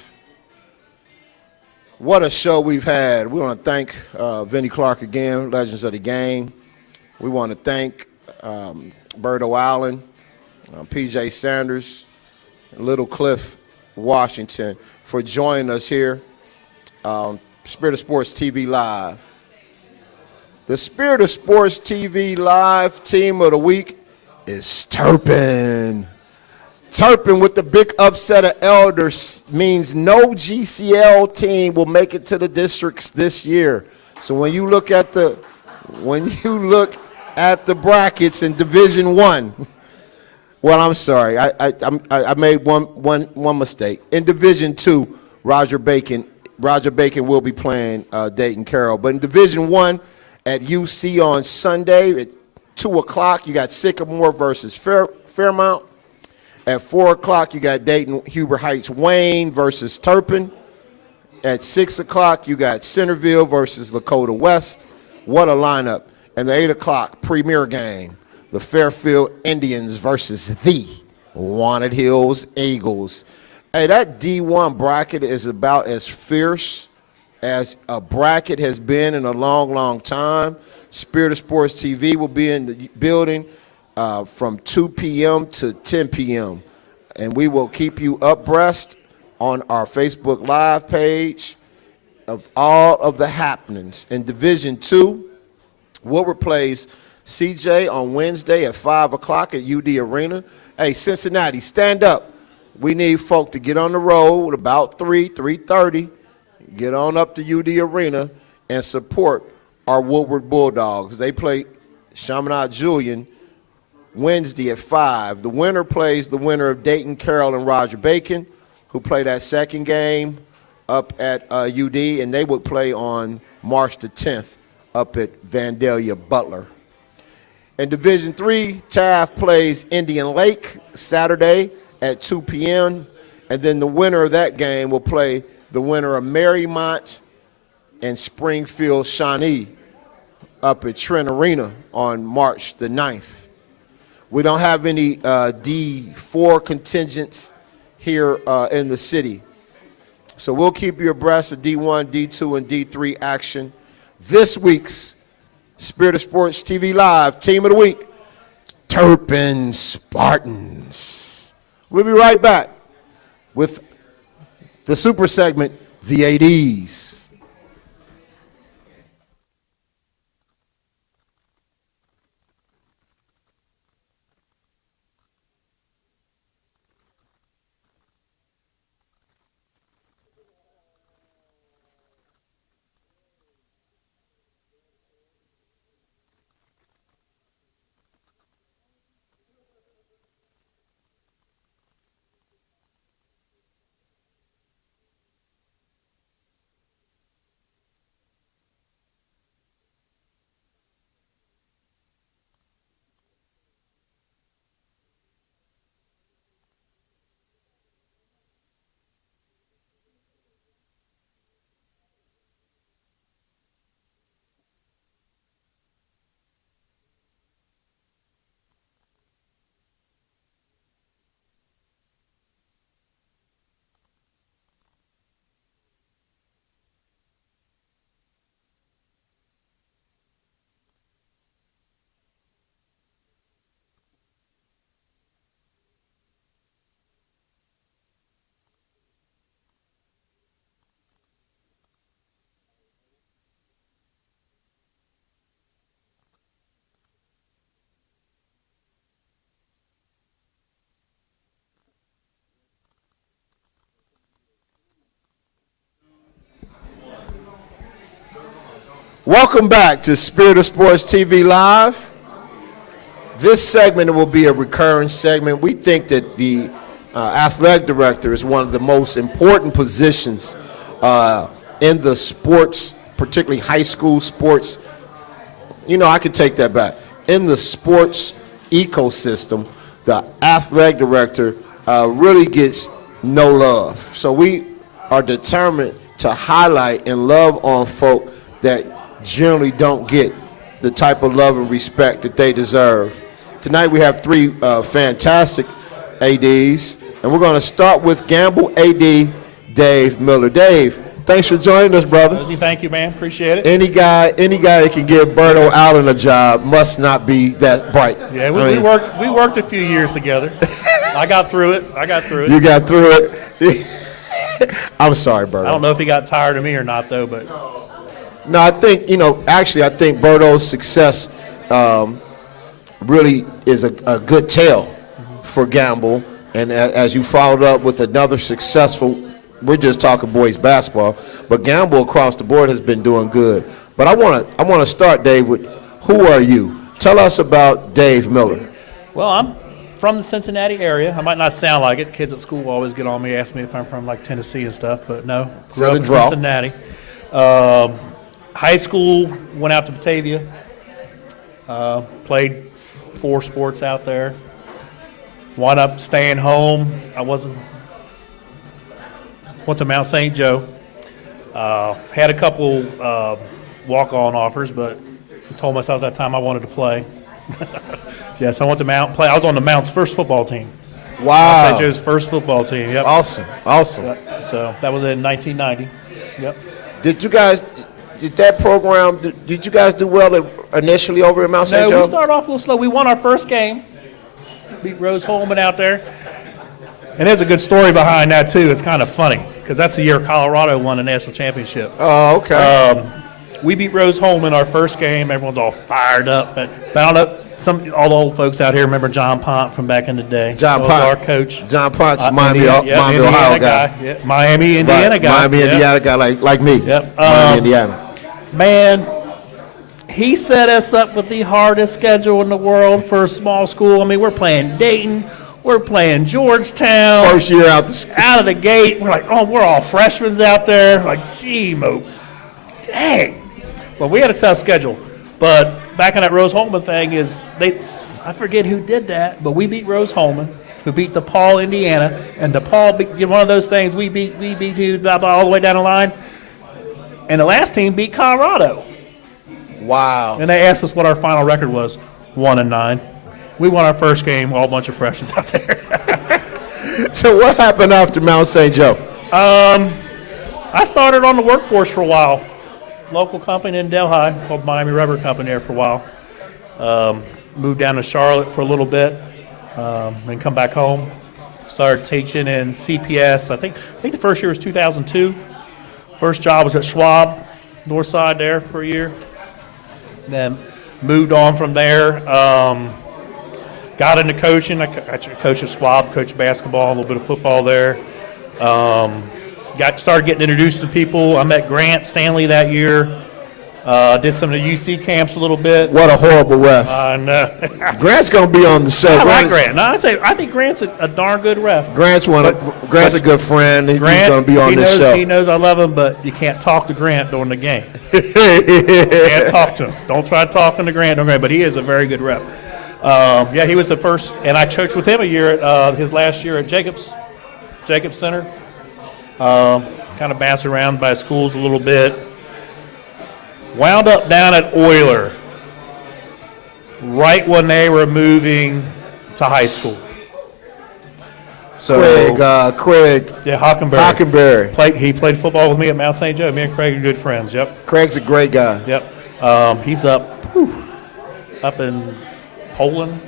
What a show we've had. We want to thank Vinnie Clark again, Legends of the Game. We want to thank Berto Allen, P.J. Sanders, and Little Cliff Washington for joining us here on Spirit of Sports TV Live. The Spirit of Sports TV Live team of the week is Turpin. Turpin with the big upset of Elders means no GCL team will make it to the districts this year. So when you look at the brackets in Division I, well, I'm sorry, I made one mistake. In Division II, Roger Bacon will be playing Dayton Carroll. But in Division I at UC on Sunday at 2 o'clock, you got Sycamore versus Fairmount. At 4 o'clock, you got Dayton Huber Heights Wayne versus Turpin. At 6 o'clock, you got Centerville versus Lakota West. What a lineup. And the 8 o'clock premier game, the Fairfield Indians versus the Wanted Hills Eagles. Hey, that D1 bracket is about as fierce as a bracket has been in a long, long time. Spirit of Sports TV will be in the building from 2 p.m. to 10 p.m. And we will keep you abreast on our Facebook Live page of all of the happenings. In Division II, Woodward plays CJ on Wednesday at 5 o'clock at UD Arena. Hey, Cincinnati, stand up. We need folk to get on the road about 3:30. Get on up to UD Arena and support our Woodward Bulldogs. They play Chaminade Julian Wednesday at 5. The winner plays the winner of Dayton Carroll and Roger Bacon, who play that second game up at UD, and they would play on March the 10th up at Vandalia Butler. In Division III, Taft plays Indian Lake Saturday at 2 p.m., and then the winner of that game will play the winner of Marymount and Springfield Shawnee up at Trent Arena on March the 9th. We don't have any D4 contingents here in the city. So we'll keep you abreast of D1, D2, and D3 action. This week's Spirit of Sports TV Live Team of the Week, Turpin Spartans. We'll be right back with the super segment, The ADs. Welcome back to Spirit of Sports TV Live. This segment will be a recurring segment. We think that the athletic director is one of the most important positions in the sports, particularly high school sports. You know, I could take that back. In the sports ecosystem, the athletic director really gets no love. So we are determined to highlight and love on folk that generally don't get the type of love and respect that they deserve. Tonight we have three fantastic ADs, and we're going to start with Gamble AD Dave Miller. Dave, thanks for joining us, brother. Ozzy, thank you, man. Appreciate it. Any guy that can give Berto Allen a job must not be that bright. Yeah, we worked a few years together. I got through it. You got through it. I'm sorry, Berto. I don't know if he got tired of me or not, though, but No, I think, I think Berto's success really is a good tell for Gamble. And as you followed up with another successful, we're just talking boys basketball, but Gamble across the board has been doing good. But I want to start, Dave, with who are you? Tell us about Dave Miller. well, I'm from the Cincinnati area. I might not sound like it. Kids at school always get on me, ask me if I'm from like Tennessee and stuff, but no. Grew up in draw. Cincinnati. High school, went out to Batavia. Played 4 sports out there. Wound up staying home. Went to Mount St. Joe. Had a couple walk-on offers, but I told myself at that time I wanted to play. Yes, I went to Mount play. I was on the Mount's first football team. Wow. St. Joe's first football team. Yep. Awesome. Yep. So that was in 1990. Yep. Did that program, did you guys do well initially over at Mount St. No, Joe? we started off a little slow. We won our first game. Beat Rose Holman out there. And there's a good story behind that, too. It's kind of funny because that's the year Colorado won the national championship. Oh, okay. We beat Rose Holman our first game. Everyone's all fired up. But I don't know, all the old folks out here remember John Pont from back in the day. John He was Pont. our coach. John Pont's Miami, Indiana, Ohio guy. Yeah, Miami, Indiana Right, guy. Miami, Yep. Indiana guy like me. Yep. Miami, Indiana. Man, he set us up with the hardest schedule in the world for a small school. I mean, we're playing Dayton. We're playing Georgetown. First year out the school. Out of the gate, we're like, oh, we're all freshmen out there. Like, gee, Mo, dang. Well, we had a tough schedule. But back in that Rose Holman thing I forget who did that, but we beat Rose Holman, who beat DePaul, Indiana. And DePaul beat one of those things, we beat who, blah, blah, all the way down the line. And the last team beat Colorado. Wow. And they asked us what our final record was, 1-9. We won our first game, all a bunch of freshmen out there. So what happened after Mount St. Joe? I started on the workforce for a while. Local company in Delhi called Miami Rubber Company there for a while. Moved down to Charlotte for a little bit, then come back home. Started teaching in CPS. I think the first year was 2002. First job was at Schwab, North Side there for a year. Then moved on from there. Got into coaching. I coached at Schwab, coached basketball, a little bit of football there. Started getting introduced to people. I met Grant Stanley that year. Did some of the UC camps a little bit. What a horrible ref. And Grant's going to be on the show. I like Grant. No, I think Grant's a darn good ref. Grant's a good friend. He's Grant, going to be on this show. He knows I love him, but you can't talk to Grant during the game. Can't talk to him. Don't try talking to Grant during the game, but he is a very good ref. He was the first, and I coached with him a year at his last year at Jacobs Center. Kind of bounced around by schools a little bit. Wound up down at Euler right when they were moving to high school. So Craig. yeah, Hockenberry. He played football with me at Mount St. Joe. Me and Craig are good friends. Yep. Craig's a great guy. Yep. He's up in Poland,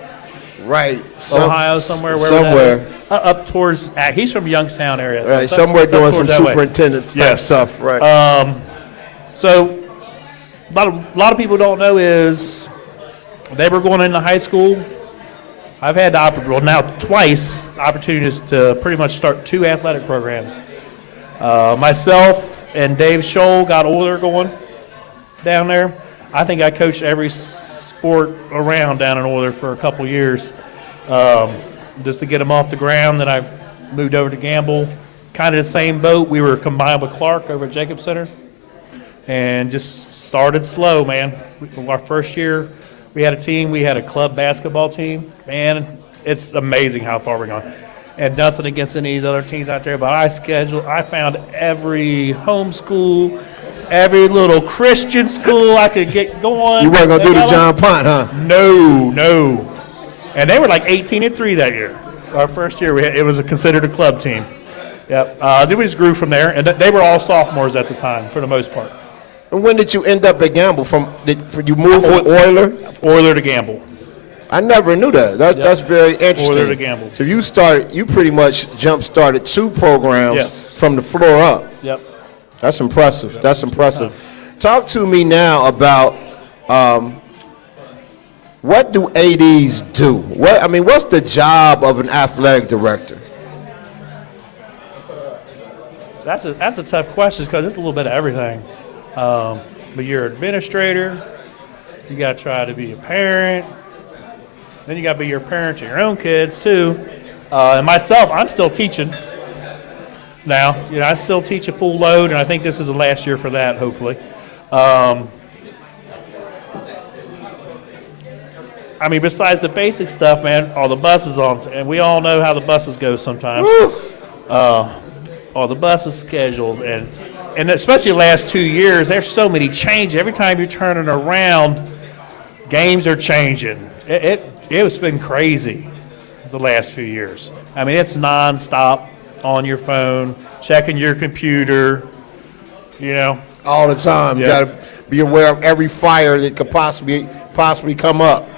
Right. Ohio, somewhere. Wherever that is. Up towards. He's from Youngstown area. So Right. it's up- Somewhere it's up doing towards some that way. superintendent type Yes. stuff. Right. So a lot of people don't know is they were going into high school. I've had twice opportunities to pretty much start 2 athletic programs. Myself and Dave Scholl got Euler going down there. I think I coached every sport around down in Euler for a couple years just to get them off the ground. Then I moved over to Gamble. Kind of the same boat. We were combined with Clark over at Jacobs Center and just started slow, man. Our first year, we had a team. We had a club basketball team. Man, it's amazing how far we're gone. And nothing against any of these other teams out there, but I found every homeschool, every little Christian school I could get going. You weren't going to do the John Pont, huh? No. And they were like 18-3 that year. Our first year, it was considered a club team. Yep. Then we just grew from there, and they were all sophomores at the time, for the most part. And when did you end up at Gamble? You moved from Euler? Euler to Gamble. I never knew that. That's very interesting. Euler to Gamble. So you pretty much jump-started 2 programs Yes. from the floor up. Yep. That's impressive. That's impressive. Talk to me now about what do ADs do? What's the job of an athletic director? That's a tough question because it's a little bit of everything. But you're an administrator. You got to try to be a parent. Then you got to be your parent to your own kids too. And myself, I'm still teaching now. I still teach a full load, and I think this is the last year for that, hopefully. Besides the basic stuff, man, all the buses on, and we all know how the buses go sometimes. All the buses scheduled, and especially the last 2 years, there's so many changes. Every time you're turning around, games are changing. It's been crazy the last few years. It's nonstop on your phone, checking your computer, All the time. You Yeah. got to be aware of every fire that could possibly come up.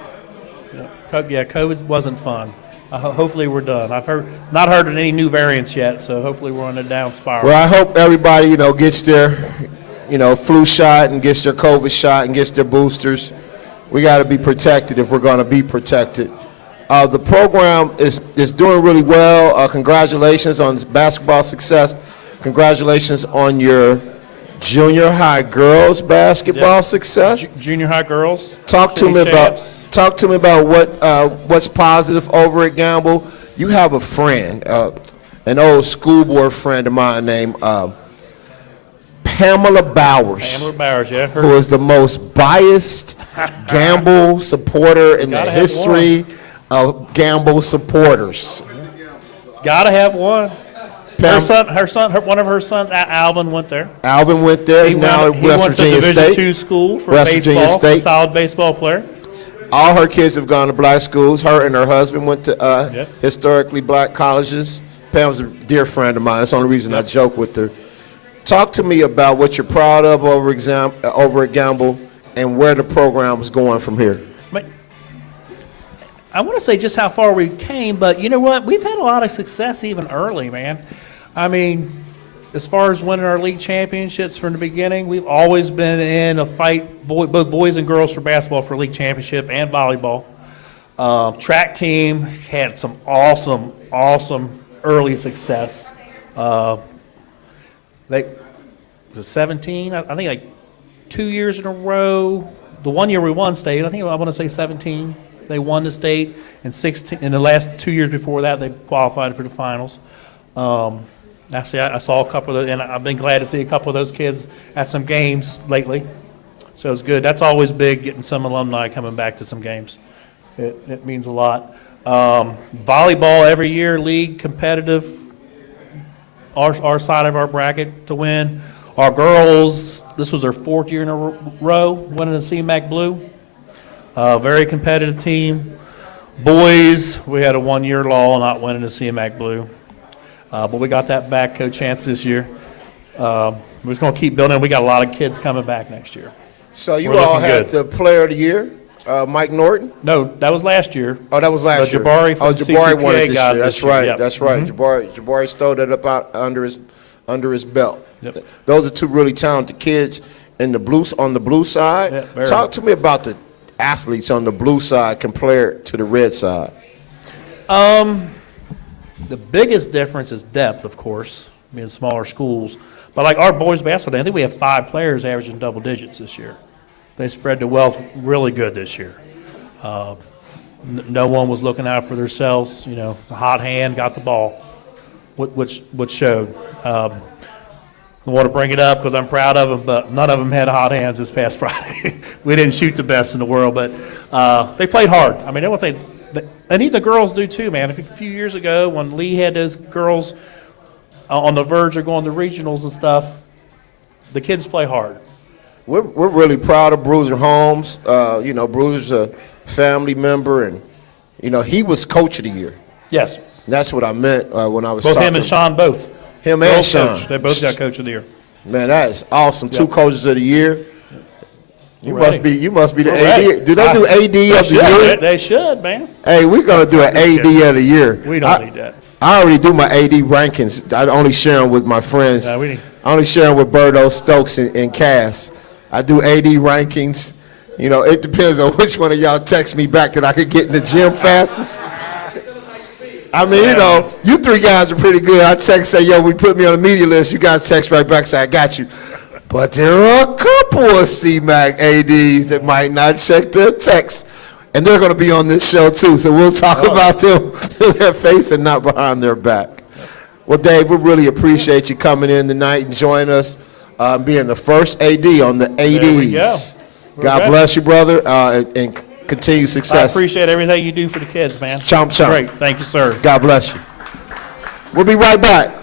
Yeah, COVID wasn't fun. Hopefully we're done. I've not heard of any new variants yet, so hopefully we're on a down spiral. Well, I hope everybody, gets their, flu shot and gets their COVID shot and gets their boosters. We got to be protected if we're going to be protected. The program is doing really well. Congratulations on basketball success. Congratulations on your junior high girls basketball success. Junior high girls. Talk to city me champs. about what's positive over at Gamble. You have a friend, an old school board friend of mine named Pamela Bowers, Pamela Bowers, yeah. who is the most biased Gamble supporter in the Gotta have history of Gamble supporters. Gotta have one. Pam- One of her sons, Alvin, went there. Alvin went there. He Now at went West to Virginia Division State. II school for West Virginia baseball. State. Solid baseball player. All her kids have gone to black schools. Her and her husband went to Yep. historically black colleges. Pam's a dear friend of mine. That's the only reason I joke with her. Talk to me about what you're proud of over at Gamble and where the program is going from here. But I want to say just how far we came, but you know what? We've had a lot of success even early, man. As far as winning our league championships from the beginning, we've always been in a fight, both boys and girls, for basketball for league championship and volleyball. Track team had some awesome early success. Was it 17? I think like 2 years in a row. The 1 year we won state, I want to say 17. They won the state, and 16. In the last 2 years before that, they qualified for the finals. Actually, I saw a couple of those, and I've been glad to see a couple of those kids at some games lately. So it's good. That's always big, getting some alumni coming back to some games. It means a lot. Volleyball every year, league competitive. Our side of our bracket to win. Our girls, this was their 4th year in a row winning the CMAC Blue. Very competitive team. Boys, we had a 1-year lull not winning the CMAC Blue. But we got that back, Coach Chance, this year. We're just going to keep building. We got a lot of kids coming back next year. So you We're all looking had good. the Player of the Year, Mike Norton. No, that was last year. Oh, that was last year. Jabari from Jabari won it CCPA this got year. it That's this year, right. yep. That's right. Jabari stole that up out under his belt. Yep. Those are 2 really talented kids on the blue side. Yeah, very. Talk to me about the athletes on the blue side compared to the red side. The biggest difference is depth, of course, being smaller schools. But like our boys basketball team, I think we have 5 players averaging double digits this year. They spread the wealth really good this year. No one was looking out for themselves. The hot hand got the ball, which showed. I want to bring it up because I'm proud of them, but none of them had hot hands this past Friday. We didn't shoot the best in the world, but they played hard. And even the girls do too, man. A few years ago when Lee had those girls on the verge of going to regionals and stuff, the kids play hard. We're really proud of Bruiser Holmes. Bruiser's a family member, and he was Coach of the Year. Yes, That's what I meant when I was both talking. him and Sean both. Him They're and both Sean. coach. They both got Coach of the Year. Man, that is awesome. Two Yep. coaches of the year. You We're must be. ready. You must be the We're AD. ready. Do they do AD of the Should. year? They should, man. Hey, we're gonna do an AD of the year. We don't need that. I already do my AD rankings. I only share them with my friends. Yeah, we need- I only share them with Birdo, Stokes, and Cass. I do AD rankings. You know, it depends on which one of y'all text me back that I could get in the gym fastest. I mean, you know, you three guys are pretty good. I text, say, yo, we put me on the media list. You guys text right back, say, I got you. But there are a couple of CMAC ADs that might not check their text. And they're going to be on this show, too. So we'll talk about them to their face and not behind their back. Well, Dave, we really appreciate you coming in tonight and joining us, being the first AD on the ADs. There we go. We're God ready. bless you, brother, and continue I success. appreciate everything you do for the kids, man. Chomp, chomp. Great. Thank you, sir. God bless you. We'll be right back.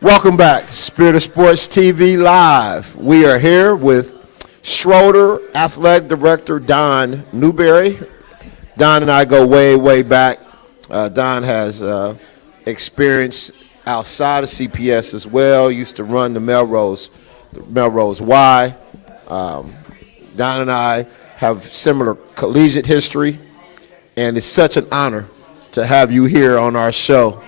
Welcome back to Spirit of Sports TV Live. We are here with Schroeder Athletic Director Don Newberry. Don and I go way, way back. Don has experience outside of CPS as well. Used to run the Melrose Y. Don and I have similar collegiate history, and it's such an honor to have you here on our show.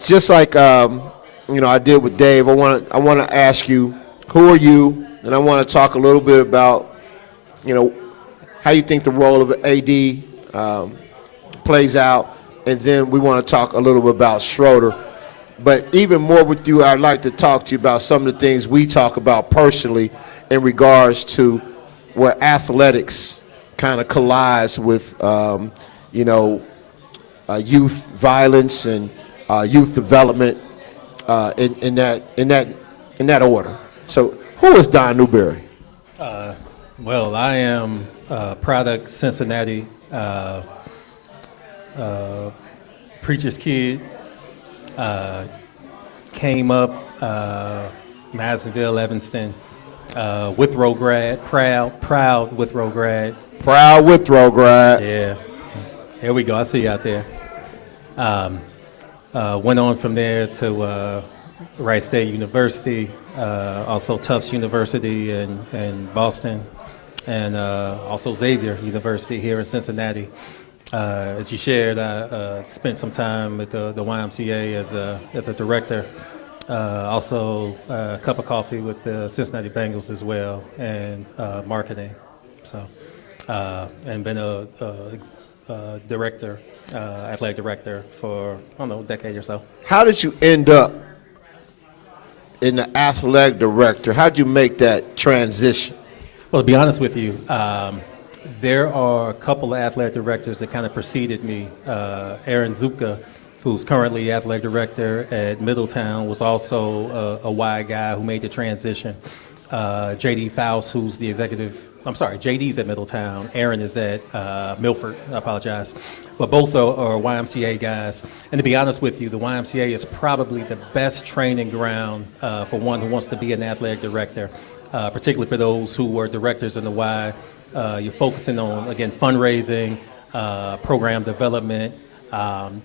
Just like I did with Dave, I want to ask you, who are you? And I want to talk a little bit about, how you think the role of an AD plays out, and then we want to talk a little bit about Schroeder. But even more with you, I'd like to talk to you about some of the things we talk about personally in regards to where athletics kind of collides with, youth violence and youth development in that order. So, who is Don Newberry? Well, I am a product Cincinnati, preacher's kid. Came up Madisonville, Evanston, Withrow grad, proud Withrow grad. Proud Withrow grad. Yeah, here we go. I see you out there. Went on from there to Wright State University, also Tufts University in Boston, and also Xavier University here in Cincinnati. As you shared, I spent some time at the YMCA as a director. Also a cup of coffee with the Cincinnati Bengals as well, and marketing. So, and been a director, athletic director for, a decade or so. How did you end up in the athletic director? How did you make that transition? Well, to be honest with you, There are a couple of athletic directors that kind of preceded me. Aaron Zuka, who's currently athletic director at Middletown, was also a Y guy who made the transition. JD Faust, who's the JD's at Middletown. Aaron is at Milford, I apologize. But both are YMCA guys. And to be honest with you, the YMCA is probably the best training ground for one who wants to be an athletic director, particularly for those who were directors in the Y. You're focusing on, again, fundraising, program development,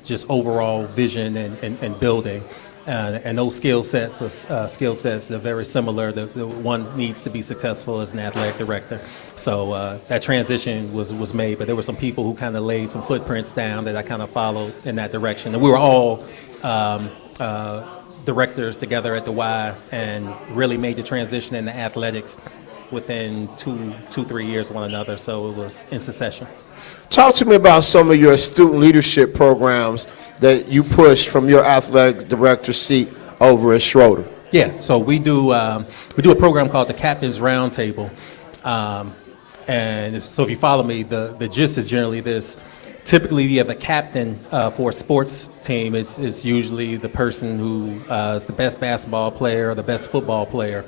just overall vision and building. And those skill sets are very similar. The one needs to be successful as an athletic director. So that transition was made, but there were some people who kind of laid some footprints down that I kind of followed in that direction. And we were all directors together at the Y and really made the transition into athletics within 3 years of one another. So it was in succession. Talk to me about some of your student leadership programs that you push from your athletic director seat over at Schroeder. Yeah, so we do a program called the Captain's Roundtable, and so if you follow me, the gist is generally this. Typically, you have a captain for a sports team. It's usually the person who is the best basketball player or the best football player.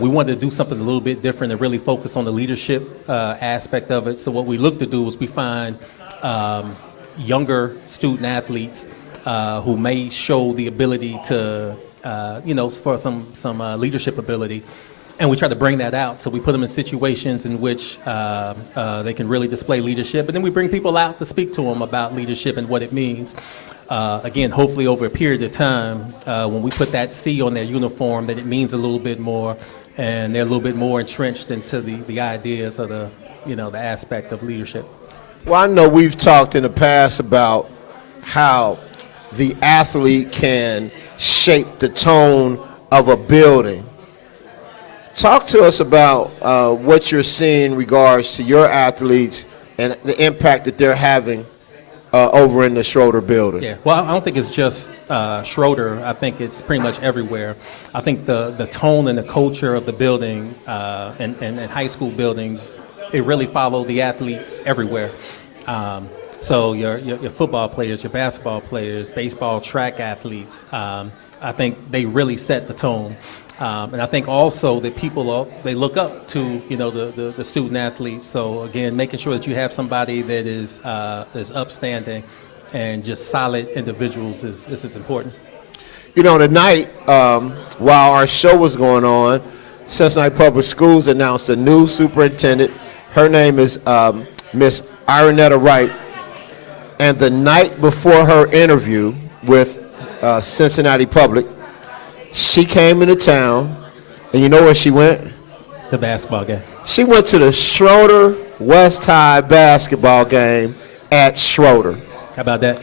We wanted to do something a little bit different and really focus on the leadership aspect of it. So what we look to do is we find younger student athletes who may show the ability to, for some leadership ability. And we try to bring that out. So we put them in situations in which they can really display leadership. And then we bring people out to speak to them about leadership and what it means. Again, hopefully over a period of time, when we put that C on their uniform, that it means a little bit more, and they're a little bit more entrenched into the ideas of the aspect of leadership. Well, I know we've talked in the past about how the athlete can shape the tone of a building. Talk to us about what you're seeing in regards to your athletes and the impact that they're having over in the Schroeder building. Yeah, well, I don't think it's just Schroeder. I think it's pretty much everywhere. I think the tone and the culture of the building and high school buildings, it really follow the athletes everywhere. So your football players, your basketball players, baseball, track athletes, I think they really set the tone. And I think also that people they look up to the student athletes. So again, making sure that you have somebody that is upstanding and just solid individuals is important. Tonight, while our show was going on, Cincinnati Public Schools announced a new superintendent. Her name is Miss Ironetta Wright. And the night before her interview with Cincinnati Public, she came into town, and you know where she went? The basketball game. She went to the Schroeder West High basketball game at Schroeder. How about that?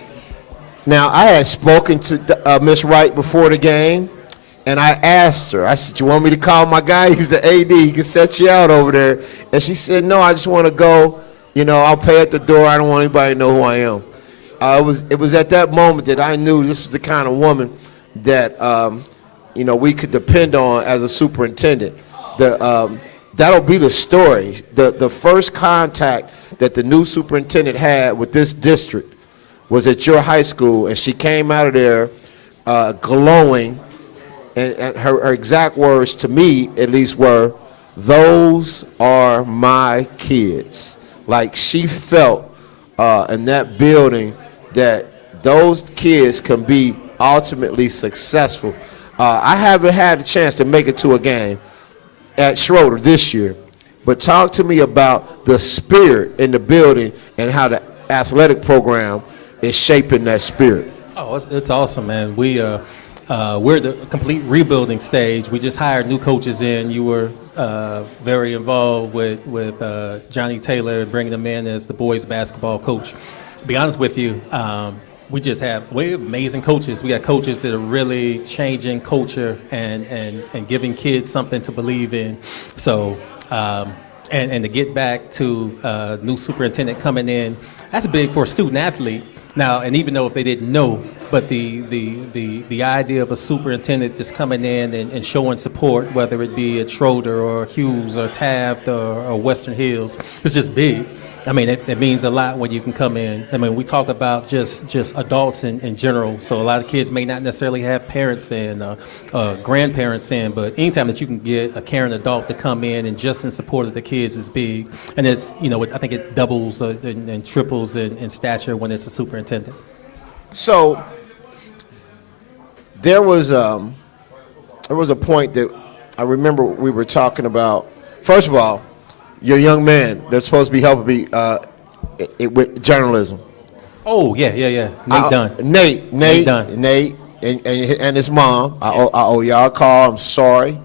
Now, I had spoken to Miss Wright before the game, and I asked her, I said, you want me to call my guy? He's the AD, he can set you out over there. And she said, no, I just want to go, I'll pay at the door. I don't want anybody to know who I am. It was at that moment that I knew this was the kind of woman that, we could depend on as a superintendent. That'll be the story. The first contact that the new superintendent had with this district was at your high school, and she came out of there glowing, and her exact words to me, at least, were, "Those are my kids." Like, she felt in that building that those kids can be ultimately successful. I haven't had a chance to make it to a game at Schroeder this year, but talk to me about the spirit in the building and how the athletic program is shaping that spirit. Oh, it's awesome, man. We're the complete rebuilding stage. We just hired new coaches in. You were very involved with Johnny Taylor, bringing him in as the boys basketball coach. To be honest with you, we have amazing coaches. We got coaches that are really changing culture and giving kids something to believe in. So, and to get back to new superintendent coming in, that's big for a student athlete. Now, and even though if they didn't know, but the idea of a superintendent just coming in and showing support, whether it be at Schroeder or Hughes or Taft or Western Hills, it's just big. I mean, it means a lot when you can come in. I mean, we talk about just adults in general. So a lot of kids may not necessarily have parents and grandparents in, but anytime that you can get a caring adult to come in and just in support of the kids is big. And it's, I think it doubles and triples in stature when it's a superintendent. So there was a point that I remember we were talking about. First of all, you're a young man that's supposed to be helping me with journalism. Oh, yeah. Nate Dunn. Nate Dunn. Nate, and his mom. I owe y'all a call. I'm sorry.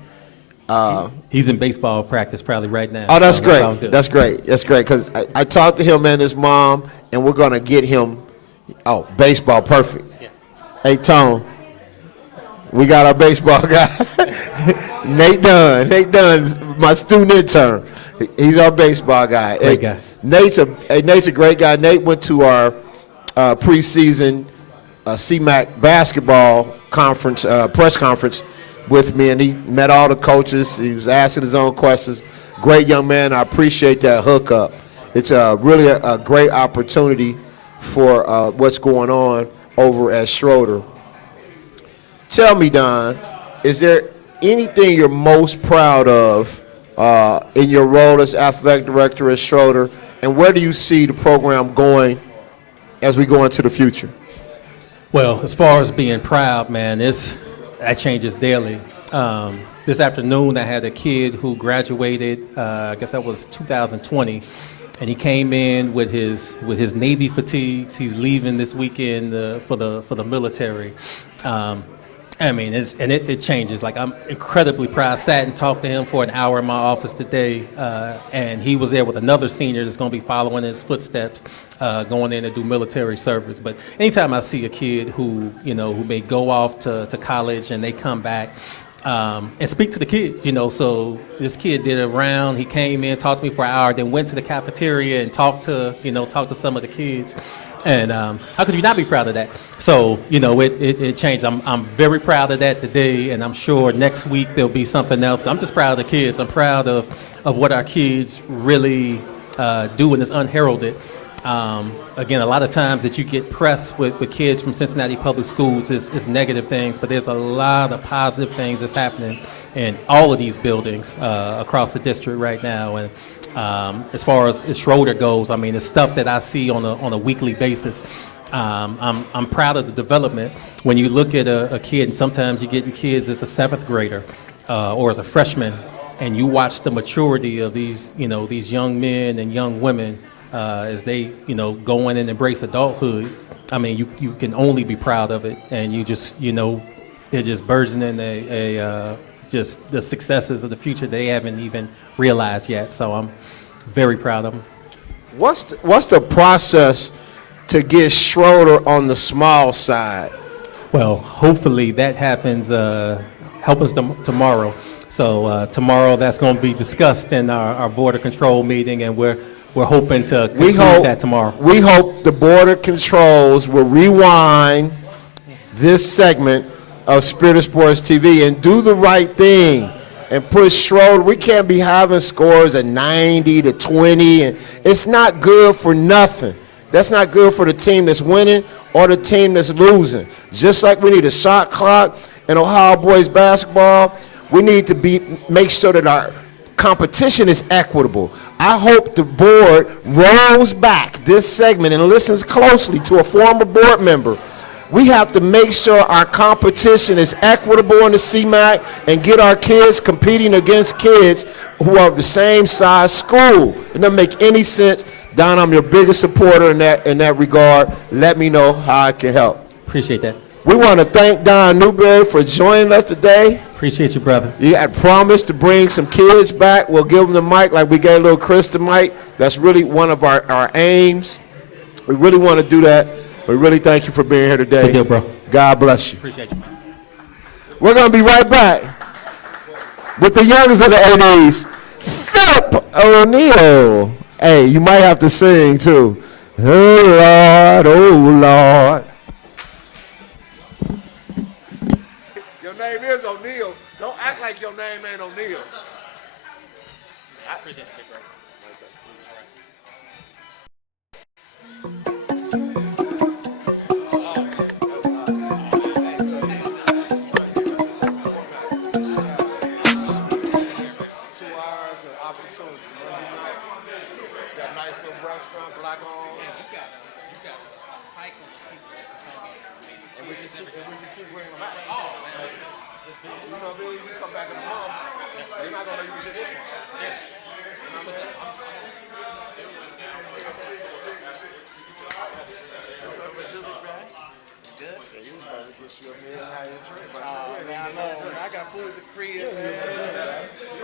He's in baseball practice probably right now. Oh, that's so all great. good. That's great. That's great. Because I talked to him and his mom, and we're going to get him. Oh, baseball, perfect. Yeah. Hey, Tone, we got our baseball guy. Nate Dunn. Nate Dunn's my student intern. He's our baseball guy. Great guy. Nate's a great guy. Nate went to our preseason CMAC basketball conference, press conference with me, and he met all the coaches. He was asking his own questions. Great young man. I appreciate that hookup. It's really a great opportunity for what's going on over at Schroeder. Tell me, Don, is there anything you're most proud of in your role as athletic director at Schroeder, and where do you see the program going as we go into the future? Well, as far as being proud, man, that changes daily. This afternoon, I had a kid who graduated. I guess that was 2020, and he came in with his Navy fatigues. He's leaving this weekend for the military. I mean, it changes. Like, I'm incredibly proud. I sat and talked to him for an hour in my office today, and he was there with another senior that's going to be following his footsteps, going in to do military service. But anytime I see a kid who may go off to college and they come back, and speak to the kids, so this kid did a round. He came in, talked to me for an hour, then went to the cafeteria and talked to some of the kids. And how could you not be proud of that? So, it changed. I'm very proud of that today, and I'm sure next week there'll be something else. But I'm just proud of the kids. I'm proud of what our kids really do, and it's unheralded. Again, a lot of times that you get pressed with kids from Cincinnati Public Schools is negative things, but there's a lot of positive things that's happening in all of these buildings across the district right now. And as far as Schroeder goes, I mean, the stuff that I see on a weekly basis, I'm proud of the development. When you look at a kid, and sometimes you get kids as a 7th grader or as a freshman, and you watch the maturity of these young men and young women as they go in and embrace adulthood. I mean, you can only be proud of it, and you just they're just burgeoning just the successes of the future they haven't even realized yet. So I'm very proud of them. What's the process to get Schroeder on the small side? Well, hopefully that happens tomorrow. So tomorrow that's going to be discussed in our border control meeting, and we're hoping to conclude that tomorrow. We hope the border controls will rewind this segment of Spirit of Sports TV and do the right thing and push Schroeder. We can't be having scores of 90 to 20, and it's not good for nothing. That's not good for the team that's winning or the team that's losing. Just like we need a shot clock in Ohio boys basketball, we need to make sure that our competition is equitable. I hope the board rolls back this segment and listens closely to a former board member. We have to make sure our competition is equitable in the CMAC and get our kids competing against kids who are of the same size school. It doesn't make any sense. Don, I'm your biggest supporter in that regard. Let me know how I can help. Appreciate that. We want to thank Don Newberry for joining us today. Appreciate you, brother. You had promised to bring some kids back. We'll give them the mic like we gave little Chris the mic. That's really one of our aims. We really want to do that. We really thank you for being here today. Good deal, bro. God bless you. Appreciate you. We're going to be right back with the youngest of the 80s, Philip O'Neal. Hey, you might have to sing too. Oh Lord, oh Lord. Your name is O'Neal. Don't act like your name ain't O'Neal. I appreciate you, big bro. Restaurant, black owned. You got a cycle of people that should come in. And we can keep bringing them back. Oh, man. You know what I mean? You come back in a month, they're not going to use it this month. Yeah. You know what I mean? Good? Yeah, you was about to get you a meal and how you drink. Man, I know. I got food at the crib, man.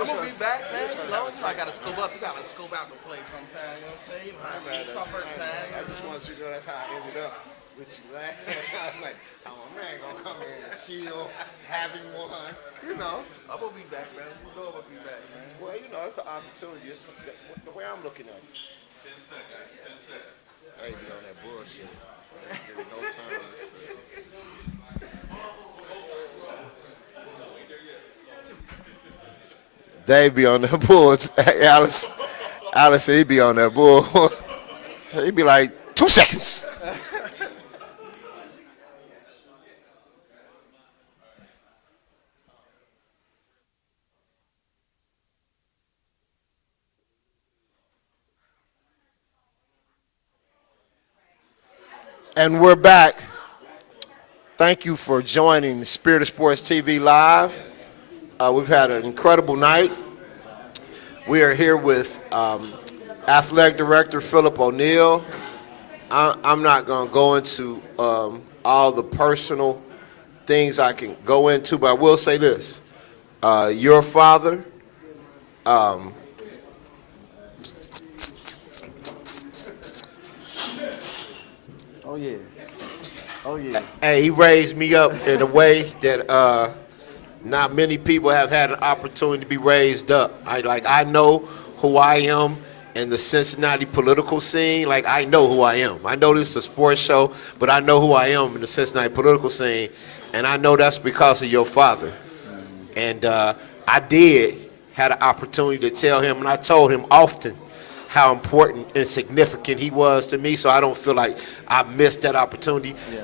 I'm going to be back, man. You know, I got to scope up. You got to scope out the place sometime. You know what I'm saying? It's my first time. I just want you to know that's how I ended up with you. I was like, oh, man, going to come in and chill, having one. You know. I'm going to be back, man. You know I'm going to be back, man. Well, you know, it's an opportunity. It's the way I'm looking at it. 10 seconds. 10 seconds. I ain't be on that bullshit. I ain't giving no time to shit. Dave be on that bull. Alice said he be on that bull. So he be like, 2 seconds. And we're back. Thank you for joining Spirit of Sports TV Live. We've had an incredible night. We are here with Athletic Director Philip O'Neal. I'm not going to go into all the personal things I can go into, but I will say this. Your father, oh yeah. Oh yeah. Hey, he raised me up in a way that not many people have had an opportunity to be raised up. I know who I am in the Cincinnati political scene. Like, I know who I am. I know this is a sports show, but I know who I am in the Cincinnati political scene, and I know that's because of your father. And I had an opportunity to tell him, and I told him often how important and significant he was to me, so I don't feel like I missed that opportunity. Yeah.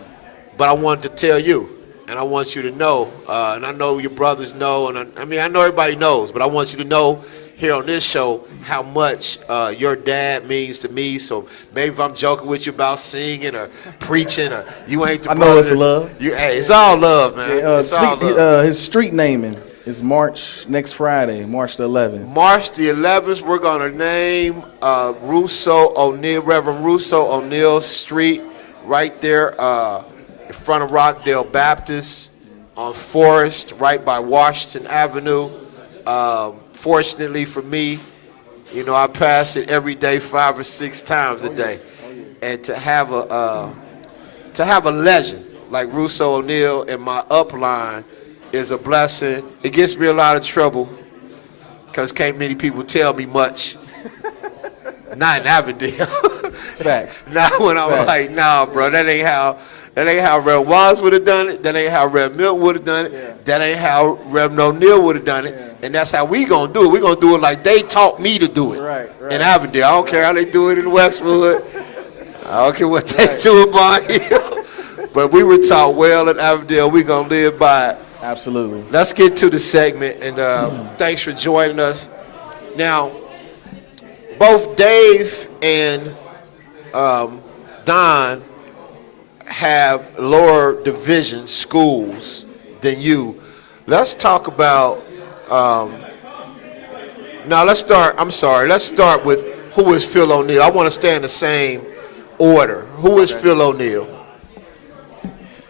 But I wanted to tell you, and I want you to know, and I know your brothers know, and I mean, I know everybody knows, but I want you to know here on this show how much your dad means to me. So maybe if I'm joking with you about singing or preaching, or you ain't the brother. I know it's love. Hey, it's all love, man. Yeah, it's all love. His street naming is next Friday, March the 11th. March the 11th, we're going to name Russo O'Neal, Reverend Russo O'Neal Street, right there in front of Rockdale Baptist on Forest, right by Washington Avenue. Fortunately for me, you know, I pass it every day 5 or 6 times a day. And to have a legend like Russo O'Neal in my upline is a blessing. It gets me a lot of trouble because can't many people tell me much. Not in Avondale. Facts. Not when I'm like, nah, bro, that ain't how Rev Wallace would have done it. That ain't how Rev Milton would have done it. Yeah. That ain't how Rev O'Neal would have done it. Yeah. And that's how we gonna do it. We gonna do it like they taught me to do it. Right. In Avondale. I don't care how they do it in Westwood. I don't care what they do in Bond Hill. But we were taught well in Avondale. We gonna live by it. Absolutely. Let's get to the segment, and thanks for joining us. Now, both Dave and Don have lower division schools than you. Let's talk about, let's start with who is Phil O'Neal. I want to stay in the same order. Who is Phil O'Neal?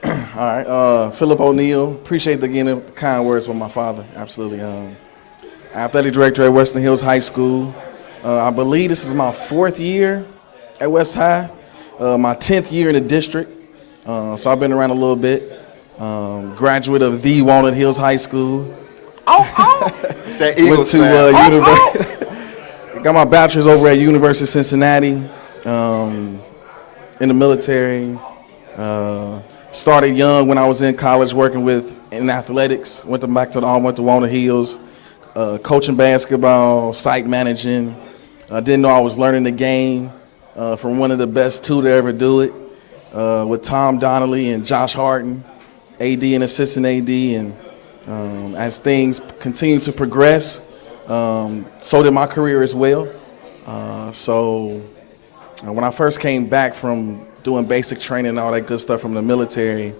All right, Philip O'Neal. Appreciate the kind words from my father. Absolutely. Athletic director at Western Hills High School. I believe this is my 4th year at West High, my 10th year in the district. So I've been around a little bit. Graduate of the Walnut Hills High School. It's that Eagles fan. Got my bachelor's over at University of Cincinnati. in the military. Started young when I was in college working in athletics. Went to Walnut Hills, coaching basketball, site managing. Didn't know I was learning the game from one of the best two to ever do it, with Tom Donnelly and Josh Harden, AD and assistant AD. And as things continue to progress, so did my career as well. When I first came back from doing basic training and all that good stuff from the military,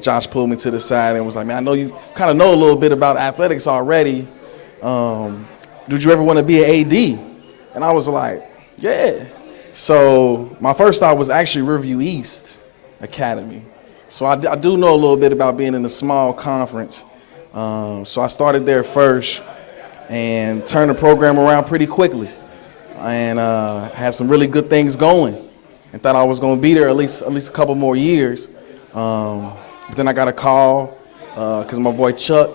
Josh pulled me to the side and was like, man, I know you kind of know a little bit about athletics already. Did you ever want to be an AD? And I was like, yeah. So my first thought was actually Riverview East Academy. So I do know a little bit about being in a small conference. So I started there first and turned the program around pretty quickly, and had some really good things going, and thought I was going to be there at least a couple more years. But then I got a call because my boy Chuck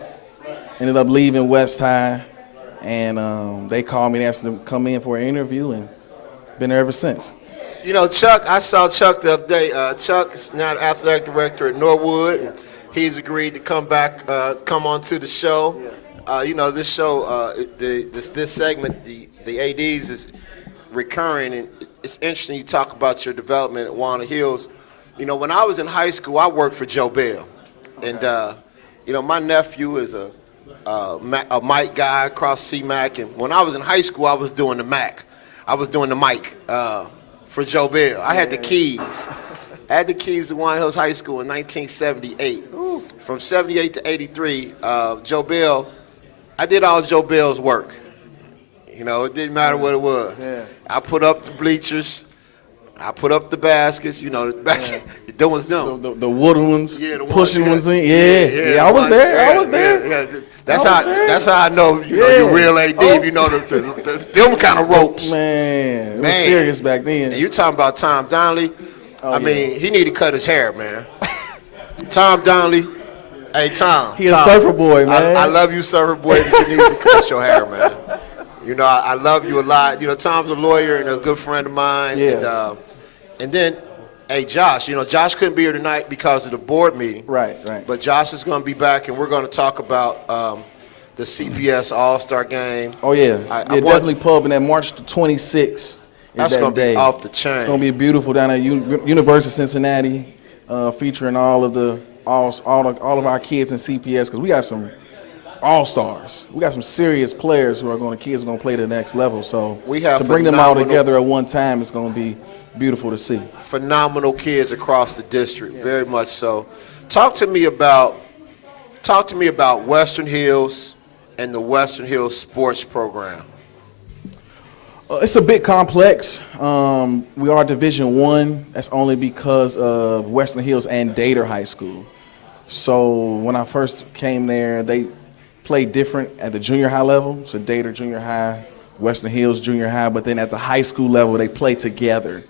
ended up leaving West High, and they called me and asked him to come in for an interview, and been there ever since. You know, Chuck, I saw Chuck the other day. Chuck is now the athletic director at Norwood. Yeah. He's agreed to come back, come on to the show. Yeah. You know, this show, this segment, the ADs is recurring, and it's interesting you talk about your development at Walnut Hills. You know, when I was in high school, I worked for Joe Bell. Okay. And, you know, my nephew is a mic guy across CMAC, and when I was in high school, I was doing the Mac. I was doing the mic for Joe Bell. I had the keys. I had the keys to Walnut Hills High School in 1978. Ooh. From 78 to 83, Joe Bell, I did all Joe Bell's work. You know, it didn't matter what it was. Yeah. I put up the bleachers. I put up the baskets. You know, them was them. The wooden ones, yeah, the pushing ones in. Yeah, I was there. I was there. Yeah. That's how I know, you know, you're real AD, if you know them kind of ropes. Man, it was serious back then. And you talking about Tom Donnelly. I mean, he need to cut his hair, man. Tom Donnelly. Hey, Tom. He a surfer boy, man. I love you, surfer boy, but you need to cut your hair, man. You know, I love you a lot. You know, Tom's a lawyer and a good friend of mine. Yeah. And then, hey, Josh, you know, Josh couldn't be here tonight because of the board meeting. Right. But Josh is going to be back, and we're going to talk about the CPS All-Star Game. Oh, yeah. Definitely pub in that March the 26th. That's going to be off the chain. It's going to be beautiful down at University of Cincinnati, featuring all of our kids in CPS, because we got some all-stars. We got some serious players kids who are going to play to the next level. So to bring them all together at one time, it's going to be beautiful to see. Phenomenal kids across the district, very much so. Talk to me about Western Hills and the Western Hills sports program. It's a bit complex. We are Division I. That's only because of Western Hills and Dater High School. So when I first came there, they played different at the junior high level. So Dater Junior High, Western Hills Junior High, but then at the high school level, they play together.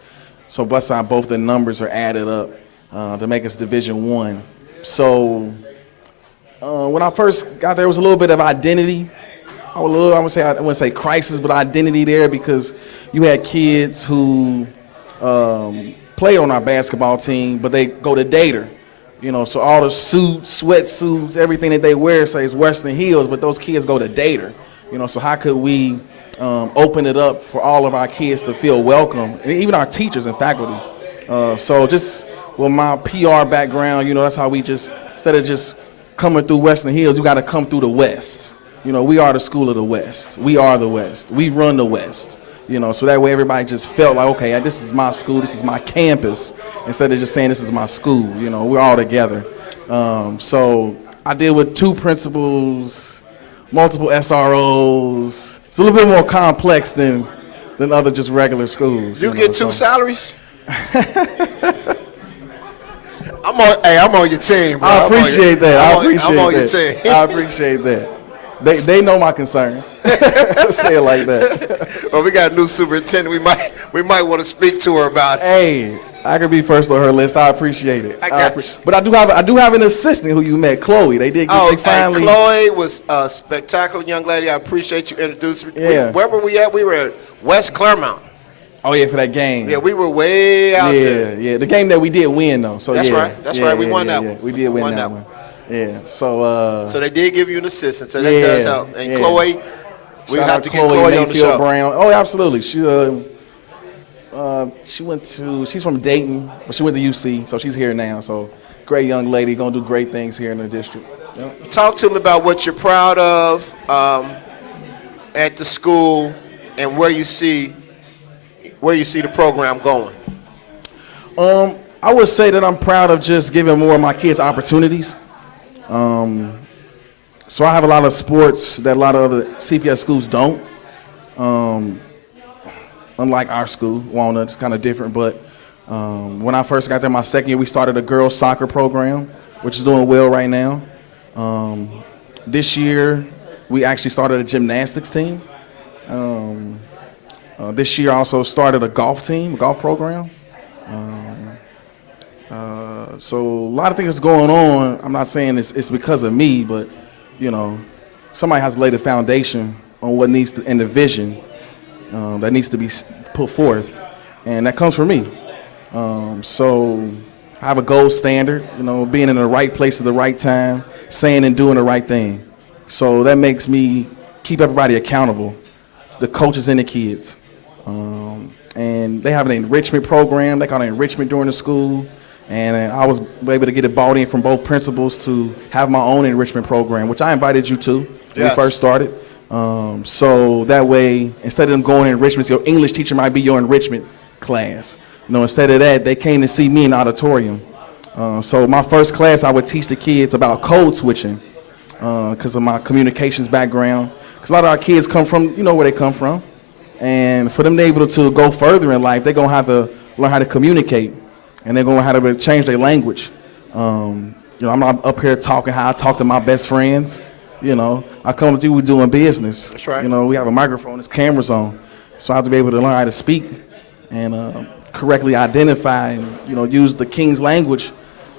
So both the numbers are added up to make us Division I. So when I first got there, it was a little bit of identity. I wouldn't say crisis, but identity there, because you had kids who played on our basketball team, but they go to Dater. You know, so all the suits, sweatsuits, everything that they wear says Western Hills, but those kids go to Dater. You know, so how could we open it up for all of our kids to feel welcome, and even our teachers and faculty? So just with my PR background, you know, that's how we just, instead of just coming through Western Hills, you got to come through the West. You know, we are the school of the West. We are the West. We run the West. You know, so that way everybody just felt like, okay, this is my school, this is my campus, instead of just saying this is my school. You know, we're all together. So I deal with 2 principals, multiple SROs. It's a little bit more complex than other just regular schools. You get 2 salaries? I'm on your team, bro. I appreciate that. I'm on your team. I appreciate that. They know my concerns. Say it like that. Well, we got a new superintendent. We might want to speak to her about it. Hey, I could be first on her list. I appreciate it. I got you. But I do have an assistant who you met, Chloe. They finally. Chloe was a spectacular young lady. I appreciate you introducing me. Yeah. Where were we at? We were at West Claremont. Oh yeah, for that game. Yeah, we were way out yeah, there. yeah. The game that we did win though. So That's yeah, right. That's yeah, right. We yeah, won yeah, that yeah. one. We did We win won that that one. Yeah. So So they did give you an assistant, so that yeah, does help. And yeah. Chloe, we shout have out to get Chloe on the Mayfield show. Brown. Oh, absolutely. She's from Dayton, but she went to UC, so she's here now. So great young lady, gonna do great things here in the district. Yep. Talk to me about what you're proud of at the school and where you see the program going. I would say that I'm proud of just giving more of my kids opportunities. So I have a lot of sports that a lot of other CPS schools don't. Unlike our school, Walnut, it's kind of different. But when I first got there my second year, we started a girls soccer program, which is doing well right now. This year, we actually started a gymnastics team. This year, I also started a golf program. So a lot of things going on. I'm not saying it's because of me, but you know, somebody has to lay the foundation on what needs to, and the vision that needs to be put forth, and that comes from me. So I have a gold standard, you know, being in the right place at the right time, saying and doing the right thing. So that makes me keep everybody accountable, the coaches and the kids. And they have an enrichment program. They call it enrichment during the school. And I was able to get it bought in from both principals to have my own enrichment program, which I invited you to when Yes. we first started. So that way, instead of them going to enrichment, your English teacher might be your enrichment class. You know, instead of that, they came to see me in the auditorium. So my first class, I would teach the kids about code switching because of my communications background. Because a lot of our kids come from, you know where they come from. And for them to be able to go further in life, they're going to have to learn how to communicate. And they're going to have to change their language. You know, I'm not up here talking how I talk to my best friends. You know, I come to you, we're doing business. That's right. You know, we have a microphone, there's cameras on. So I have to be able to learn how to speak and correctly identify and, you know, use the King's language,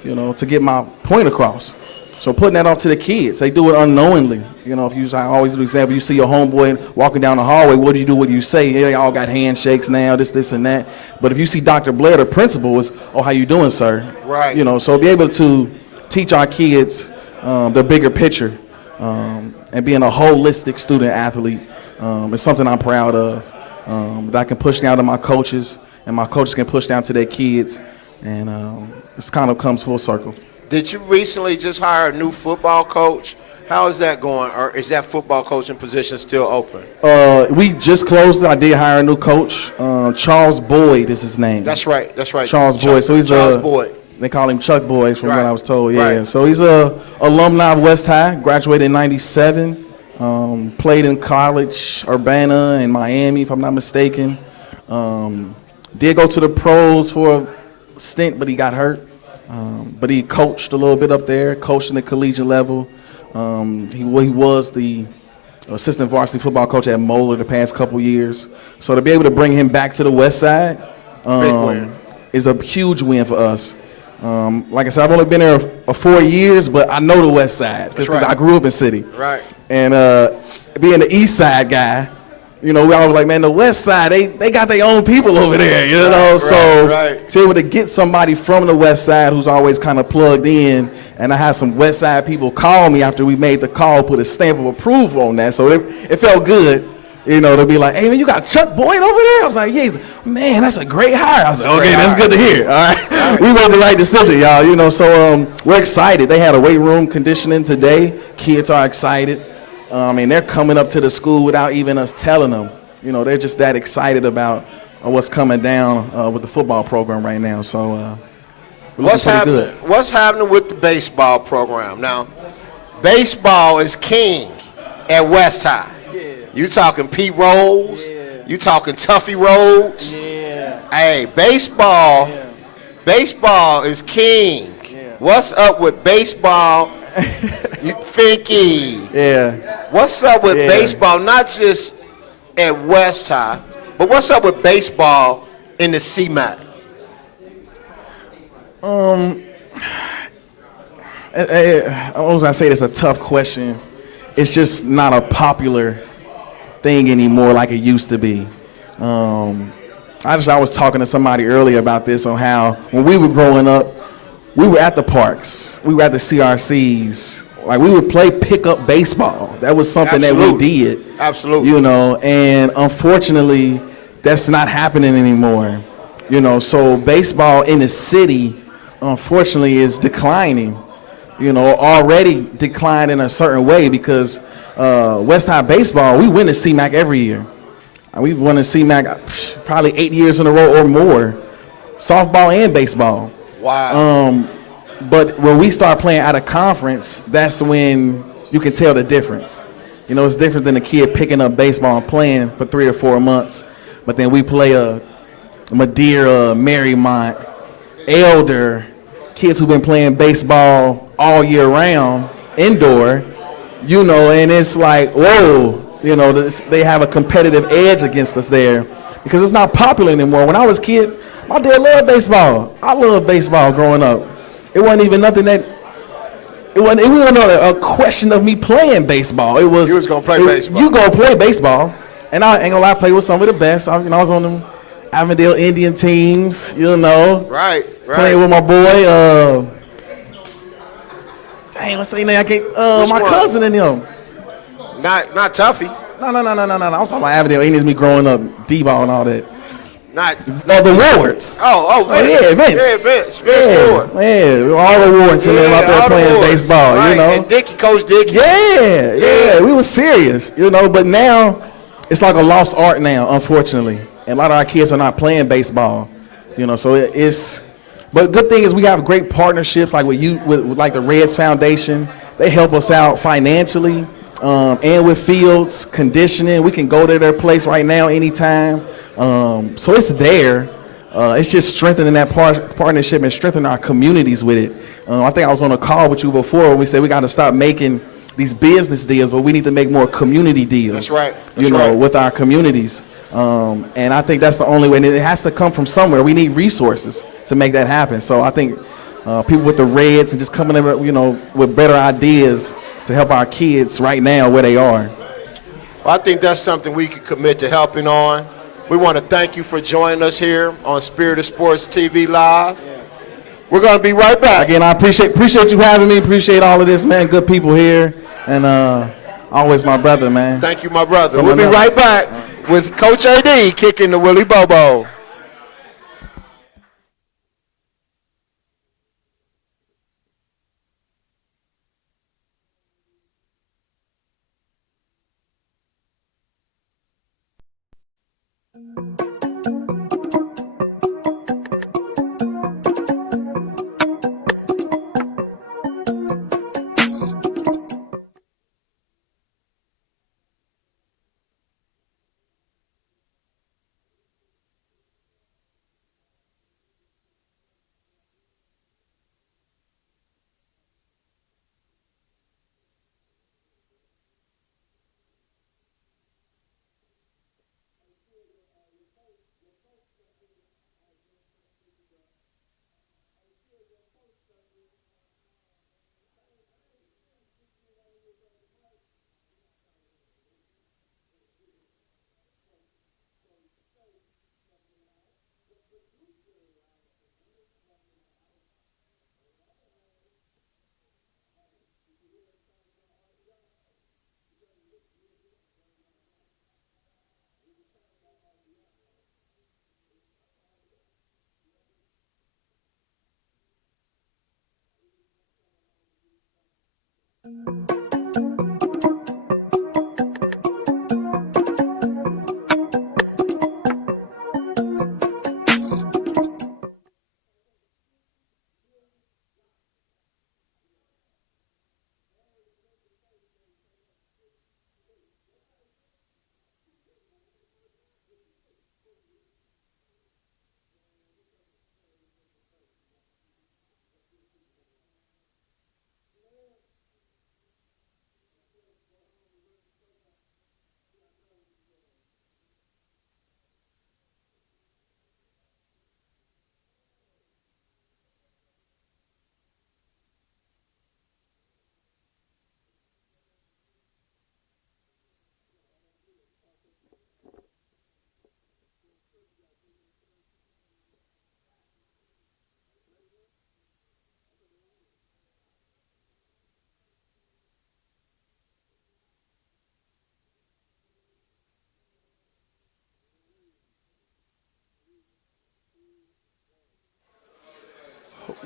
you know, to get my point across. So putting that off to the kids, they do it unknowingly. You know, I always do the example, you see your homeboy walking down the hallway, what do you do, what do you say? They all got handshakes now, this, and that. But if you see Dr. Blair, the principal, is, oh, how you doing, sir? Right. You know, so be able to teach our kids the bigger picture and being a holistic student athlete is something I'm proud of, that I can push down to my coaches, and my coaches can push down to their kids, and this kind of comes full circle. Did you recently just hire a new football coach? How is that going? Or is that football coaching position still open? We just closed it. I did hire a new coach. Charles Boyd is his name. That's right. That's right. Charles Boyd. So he's Charles Boyd. They call him Chuck Boyd from Right. what I was told. Yeah. Right. So he's a alumni of West High. Graduated in '97. Played in college, Urbana and Miami, if I'm not mistaken. Did go to the pros for a stint, but he got hurt. But he coached a little bit up there, coached in the collegiate level. He was the assistant varsity football coach at Moeller the past couple years. So to be able to bring him back to the West Side win. is a huge win for us. Like I said, I've only been there 4 years, but I know the West Side because right. I grew up in city. Right. And being the East Side guy, you know, we always like, man, the West Side, they got their own people over there, you know? So right. to be able to get somebody from the West Side who's always kind of plugged in, and I had some West Side people call me after we made the call, put a stamp of approval on that. So it felt good, you know, to be like, hey, man, you got Chuck Boyd over there? I was like, yeah, man, that's a great hire. I was like, okay, that's good to hear, all right? We made the right decision, y'all, you know, so we're excited. They had a weight room conditioning today. Kids are excited. And they're coming up to the school without even us telling them. You know, they're just that excited about what's coming down with the football program right now. So we're looking pretty good. What's happening with the baseball program? Now, baseball is king at West High. Yeah. You talking Pete Rose? Yeah. You talking Tuffy Rhodes? Yeah. Hey, baseball is king. Yeah. What's up with baseball? You Finky. Yeah. What's up with baseball, not just at West High, but what's up with baseball in the CMAC? I was gonna say it's a tough question. It's just not a popular thing anymore like it used to be. I was talking to somebody earlier about this on how when we were growing up, we were at the parks, we were at the CRCs, like we would play pickup baseball. That was something that we Absolutely. did. Absolutely. You know, and unfortunately, that's not happening anymore. You know, so baseball in the city, unfortunately, is declining. You know, already declined in a certain way because West High baseball, we win the CMAC every year. We've won the CMAC probably 8 years in a row or more, softball and baseball. Wow. But when we start playing out of conference, that's when you can tell the difference. You know, it's different than a kid picking up baseball and playing for 3 or 4 months. But then we play a Madeira, Marymount, Elder, kids who've been playing baseball all year round, indoor, you know, and it's like, whoa, you know, they have a competitive edge against us there because it's not popular anymore. When I was a kid, my dad loved baseball. I loved baseball growing up. It wasn't even nothing that, it wasn't a question of me playing baseball. It was, You was gonna play baseball. You go play baseball. And I ain't gonna lie, I played with some of the best. I was on them Avondale Indian teams, you know. Right. Playing with my boy, dang, what's the name? I can't, my one? cousin and him. Not Tuffy. No. I'm talking about Avondale Indians, me growing up, D-ball and all that. Not. Oh, the Wards. Oh, Vince. yeah, Vince. Yeah, Vince Ward. Yeah, all the Wards and them out there all the playing boys. baseball, Right. you know. And Dickie, Coach Dickie. Yeah, we were serious, you know, but now it's like a lost art now, unfortunately. And a lot of our kids are not playing baseball, you know, so it's, but good thing is we have great partnerships like with like the Reds Foundation. They help us out financially, and with fields, conditioning. We can go to their place right now anytime. So it's there. It's just strengthening that partnership and strengthening our communities with it. I think I was on a call with you before when we said we got to stop making these business deals, but we need to make more community deals. That's right. You That's know, right. with our communities. And I think that's the only way. And it has to come from somewhere. We need resources to make that happen. So I think people with the Reds and just coming in, you know, with better ideas to help our kids right now where they are. Well, I think that's something we can commit to helping on. We want to thank you for joining us here on Spirit of Sports TV Live. We're going to be right back. Again, I appreciate you having me. Appreciate all of this, man. Good people here. And always my brother, man. Thank you, my brother. From We'll be another. right back with Coach AD kicking the Willie Bobo.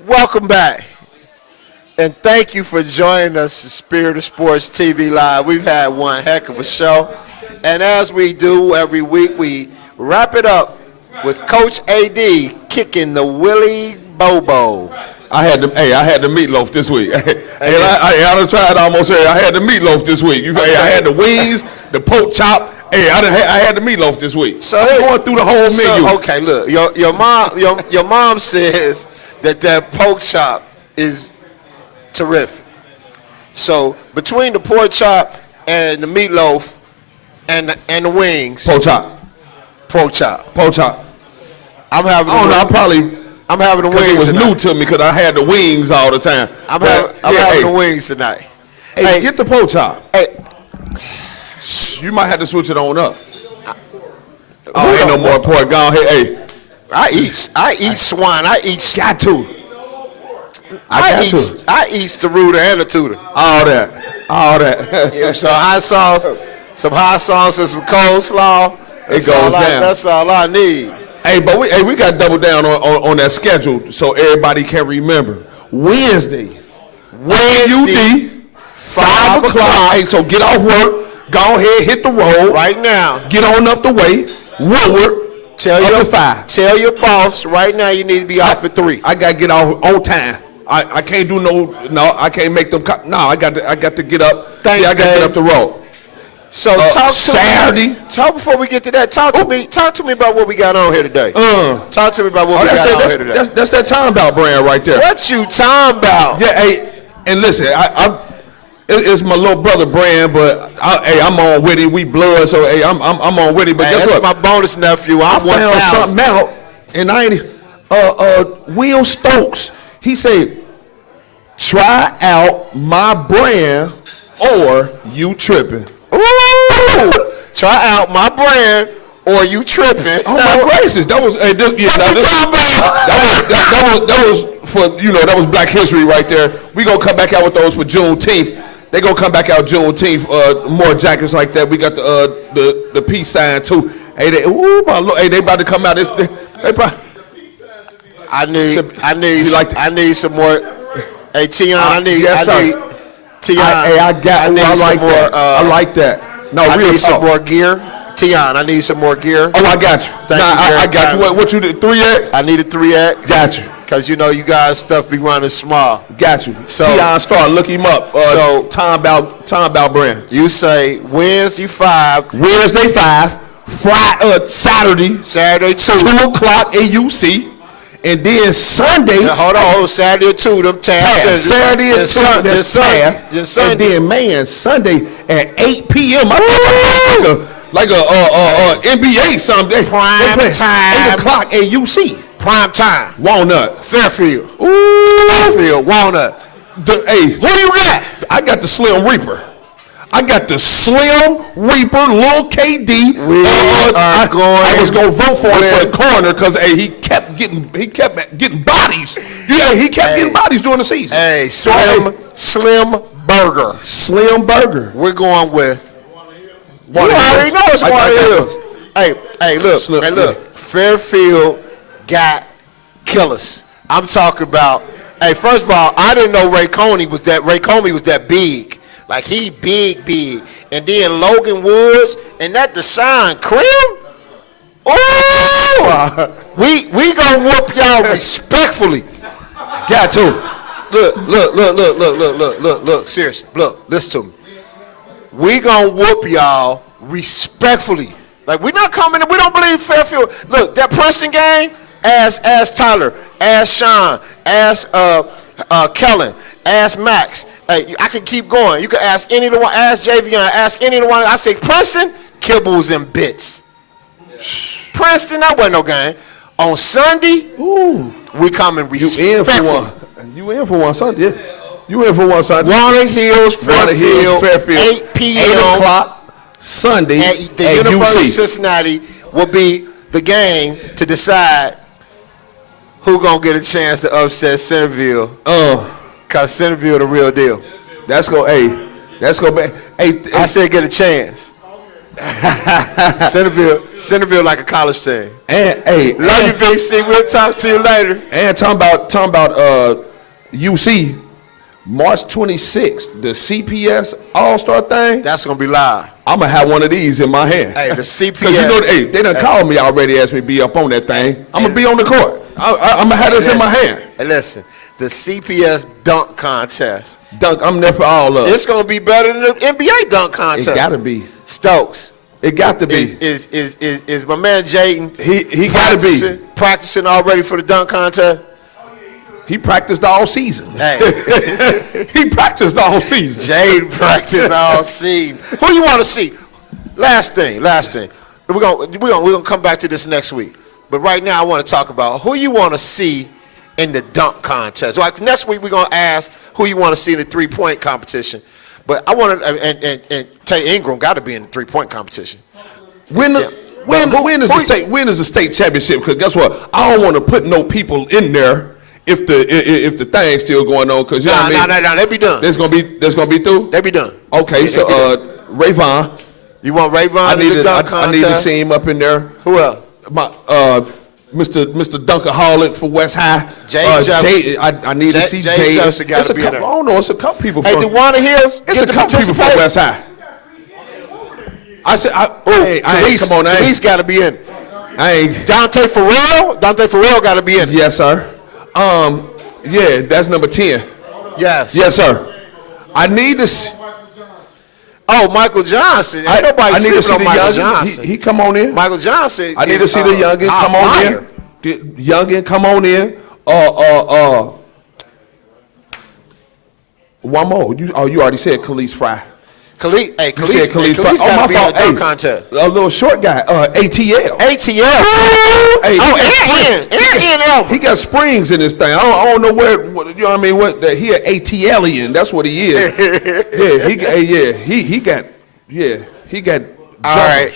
Welcome back. And thank you for joining us at Spirit of Sports TV Live. We've had one heck of a show. And as we do every week, we wrap it up with Coach AD kicking the Willie Bobo. I had the meatloaf this week. I done tried almost here. I had the meatloaf this week. Hey, I had the wings, the pork chop. Hey, I had the meatloaf this week. So I'm going through the whole menu. Okay, look, your mom says that pork chop is terrific. So between the pork chop and the meatloaf and the wings, Pork chop. I'm having. I don't know. I'm having the wings. It was tonight. new to me because I had the wings all the time. I'm having the wings tonight. Hey, get the pork chop. Hey, You might have to switch it on up. Oh, ain't no more pork. Go ahead. Hey, I eat swine. I got to. I eat the rooter and the tutor. All that. Yeah, so hot sauce, some hot sauce and some coleslaw. It goes down. That's all I need. Hey, but we got to double down on that schedule so everybody can remember. Wednesday, UD, 5 o'clock. Hey, so get off work. Go ahead, hit the road. Right now. Get on up the way. Woodward, Tell up your to 5. Tell your boss right now you need to be off at 3. I got to get off on time. I can't do I can't make them, I got to get up. Thanks, I got to get up the road. So talk to Saturday. me. Talk before we get to that. Talk to me about what we got on here today. Talk to me about what we got on here today. That's that Time About brand right there. What you talking about? Yeah, hey, and listen, it's my little brother brand, but I'm on with it. We blood, so hey, I'm on with it. But guess that's what? my bonus nephew. I I'm found 1,000. something out, and I ain't. Will Stokes, he said, try out my brand, or you tripping. Ooh, try out my brand, or you tripping. Oh my gracious, that was that was for that was Black History right there. We gonna come back out with those for Juneteenth. They gonna come back out Juneteenth. More jackets like that. We got the peace sign too. Hey, they about to come out. They probably. I need some more. Hey, Tion, I need Tion. I like that. No, I real need some talk. more gear. Tion, I need some more gear. Oh, I got you. Thank you, I got Jerry. you. What you did? 3X? I need a 3X. Got you. Because you guys stuff be running small. Got you. So- Tion Star, look him up. Time About brand. You say Wednesday 5, Wednesday 5, Saturday Saturday 2. 2 o'clock AUC, and then Sunday. Hold on, Saturday 2, them tabs. Saturday and Sunday, Then Sunday. and then man, Sunday at 8 p.m. Like a NBA Sunday. Prime time. 8 o'clock AUC. Prime time. Walnut. Fairfield. Ooh. Fairfield, Walnut. Hey, Who you got? I got the Slim Reaper. I got the Slim Reaper, Lil KD. I was gonna vote for him for the coroner because he kept getting bodies. Yeah, he kept getting bodies during the season. Hey, So, Slim Burger. Slim Burger. We're going with. You One of already those. know it's I one of got those. Hey, look. Slim- Hey, look. Fairfield got killers. I'm talking about. Hey, first of all, I didn't know Ray Comey was that big. Like he big. And then Logan Woods and that Deshaun Krim. Oh, we gonna whoop y'all respectfully. Got to. Look, seriously, look, listen to me. We gonna whoop y'all respectfully. Like we not coming, we don't believe Fairfield. Look, that Princeton game, ask Tyler, ask Sean, ask Kellen, ask Max. Hey, I can keep going. You can ask any of the one, ask Javion, ask any of the one. I say Princeton, kibbles and bits. Princeton, that wasn't no game. On Sunday, we coming respectfully. You in for one Sunday? Yeah. You in for one Sunday? Walnut Hills, Fairfield, 8 p.m. 8 o'clock Sunday at the at University of UC. Cincinnati will be the game to decide who gonna get a chance to upset Centerville. Cause Centerville the real deal. That's go. Hey, that's go. Hey, I said get a chance. Centerville like a college team. And hey, Love you, VC. We'll talk to you later. and talking about UC, March 26th, the CPS All-Star thing. That's gonna be live. I'm gonna have one of these in my hand. Hey, the CPS. Cause you know, hey, they done called me already, asked me to be up on that thing. I'm gonna be on the court. I'm gonna have this in my hand. Hey, listen, the CPS dunk contest. Dunk, I'm there for all of it. It's gonna be better than the NBA dunk It contest. gotta be. Stokes. It got to be. Is my man Jaden He gotta be. practicing already for the dunk contest? He practiced all season. Hey, He practiced all season. Jaden practiced all season. Who you want to see? Last thing. We're gonna come back to this next week. But right now, I want to talk about who you want to see in the dunk contest. Like next week, we're gonna ask who you want to see in the 3-point competition. But I want to, and Tay Ingram got to be in the 3-point competition. When Yeah. But when is the state championship? Because guess what? I don't want to put no people in there if the thing's still going on. Because you know what I mean. Nah, they be done. That's gonna be through. They be done. Okay, Yeah, so they be Rayvon, You want Rayvon in the dunk I need to contest? see him up in there. Who else? My Mr. Duncan Holland for West High. James Jefferson. Jay, I need to see James Jay. Jefferson gotta It's a be in couple. there. I don't know. It's a couple people. Hey, from, DeWanda Hills. it's get a to couple people from participate. West High. I said, hey, Khalees, come on, I Khalees got to be in. I ain't. Dante Farrell got to be in. Yes, sir. Yeah, that's number 10. Yes. Yes, sir. I need to. Oh, Michael Johnson. Ain't I nobody need to see sleeping the on Michael youngin. Johnson. He come on in. Michael Johnson. I need to see the youngin come on in. The youngin come on in. One more. You already said Khalees Fry. Khalid, hey, You said Khalid, Khalees Fry. Khalid's Oh, got my to be in fault. the dunk Hey, contest. a little short guy. ATL. ATL. Hey, and he got springs in this thing. I don't know what you know what I mean. He an ATLian. That's what he is. He got. All right,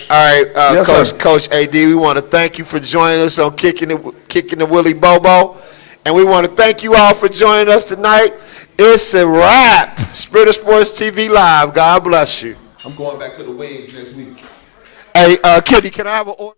Yes, Coach AD, we want to thank you for joining us on Kicking the Willie Bobo. And we want to thank you all for joining us tonight. It's a wrap. Spirit of Sports TV Live. God bless you. I'm going back to the wings next week. Hey, Kitty, can I have an order?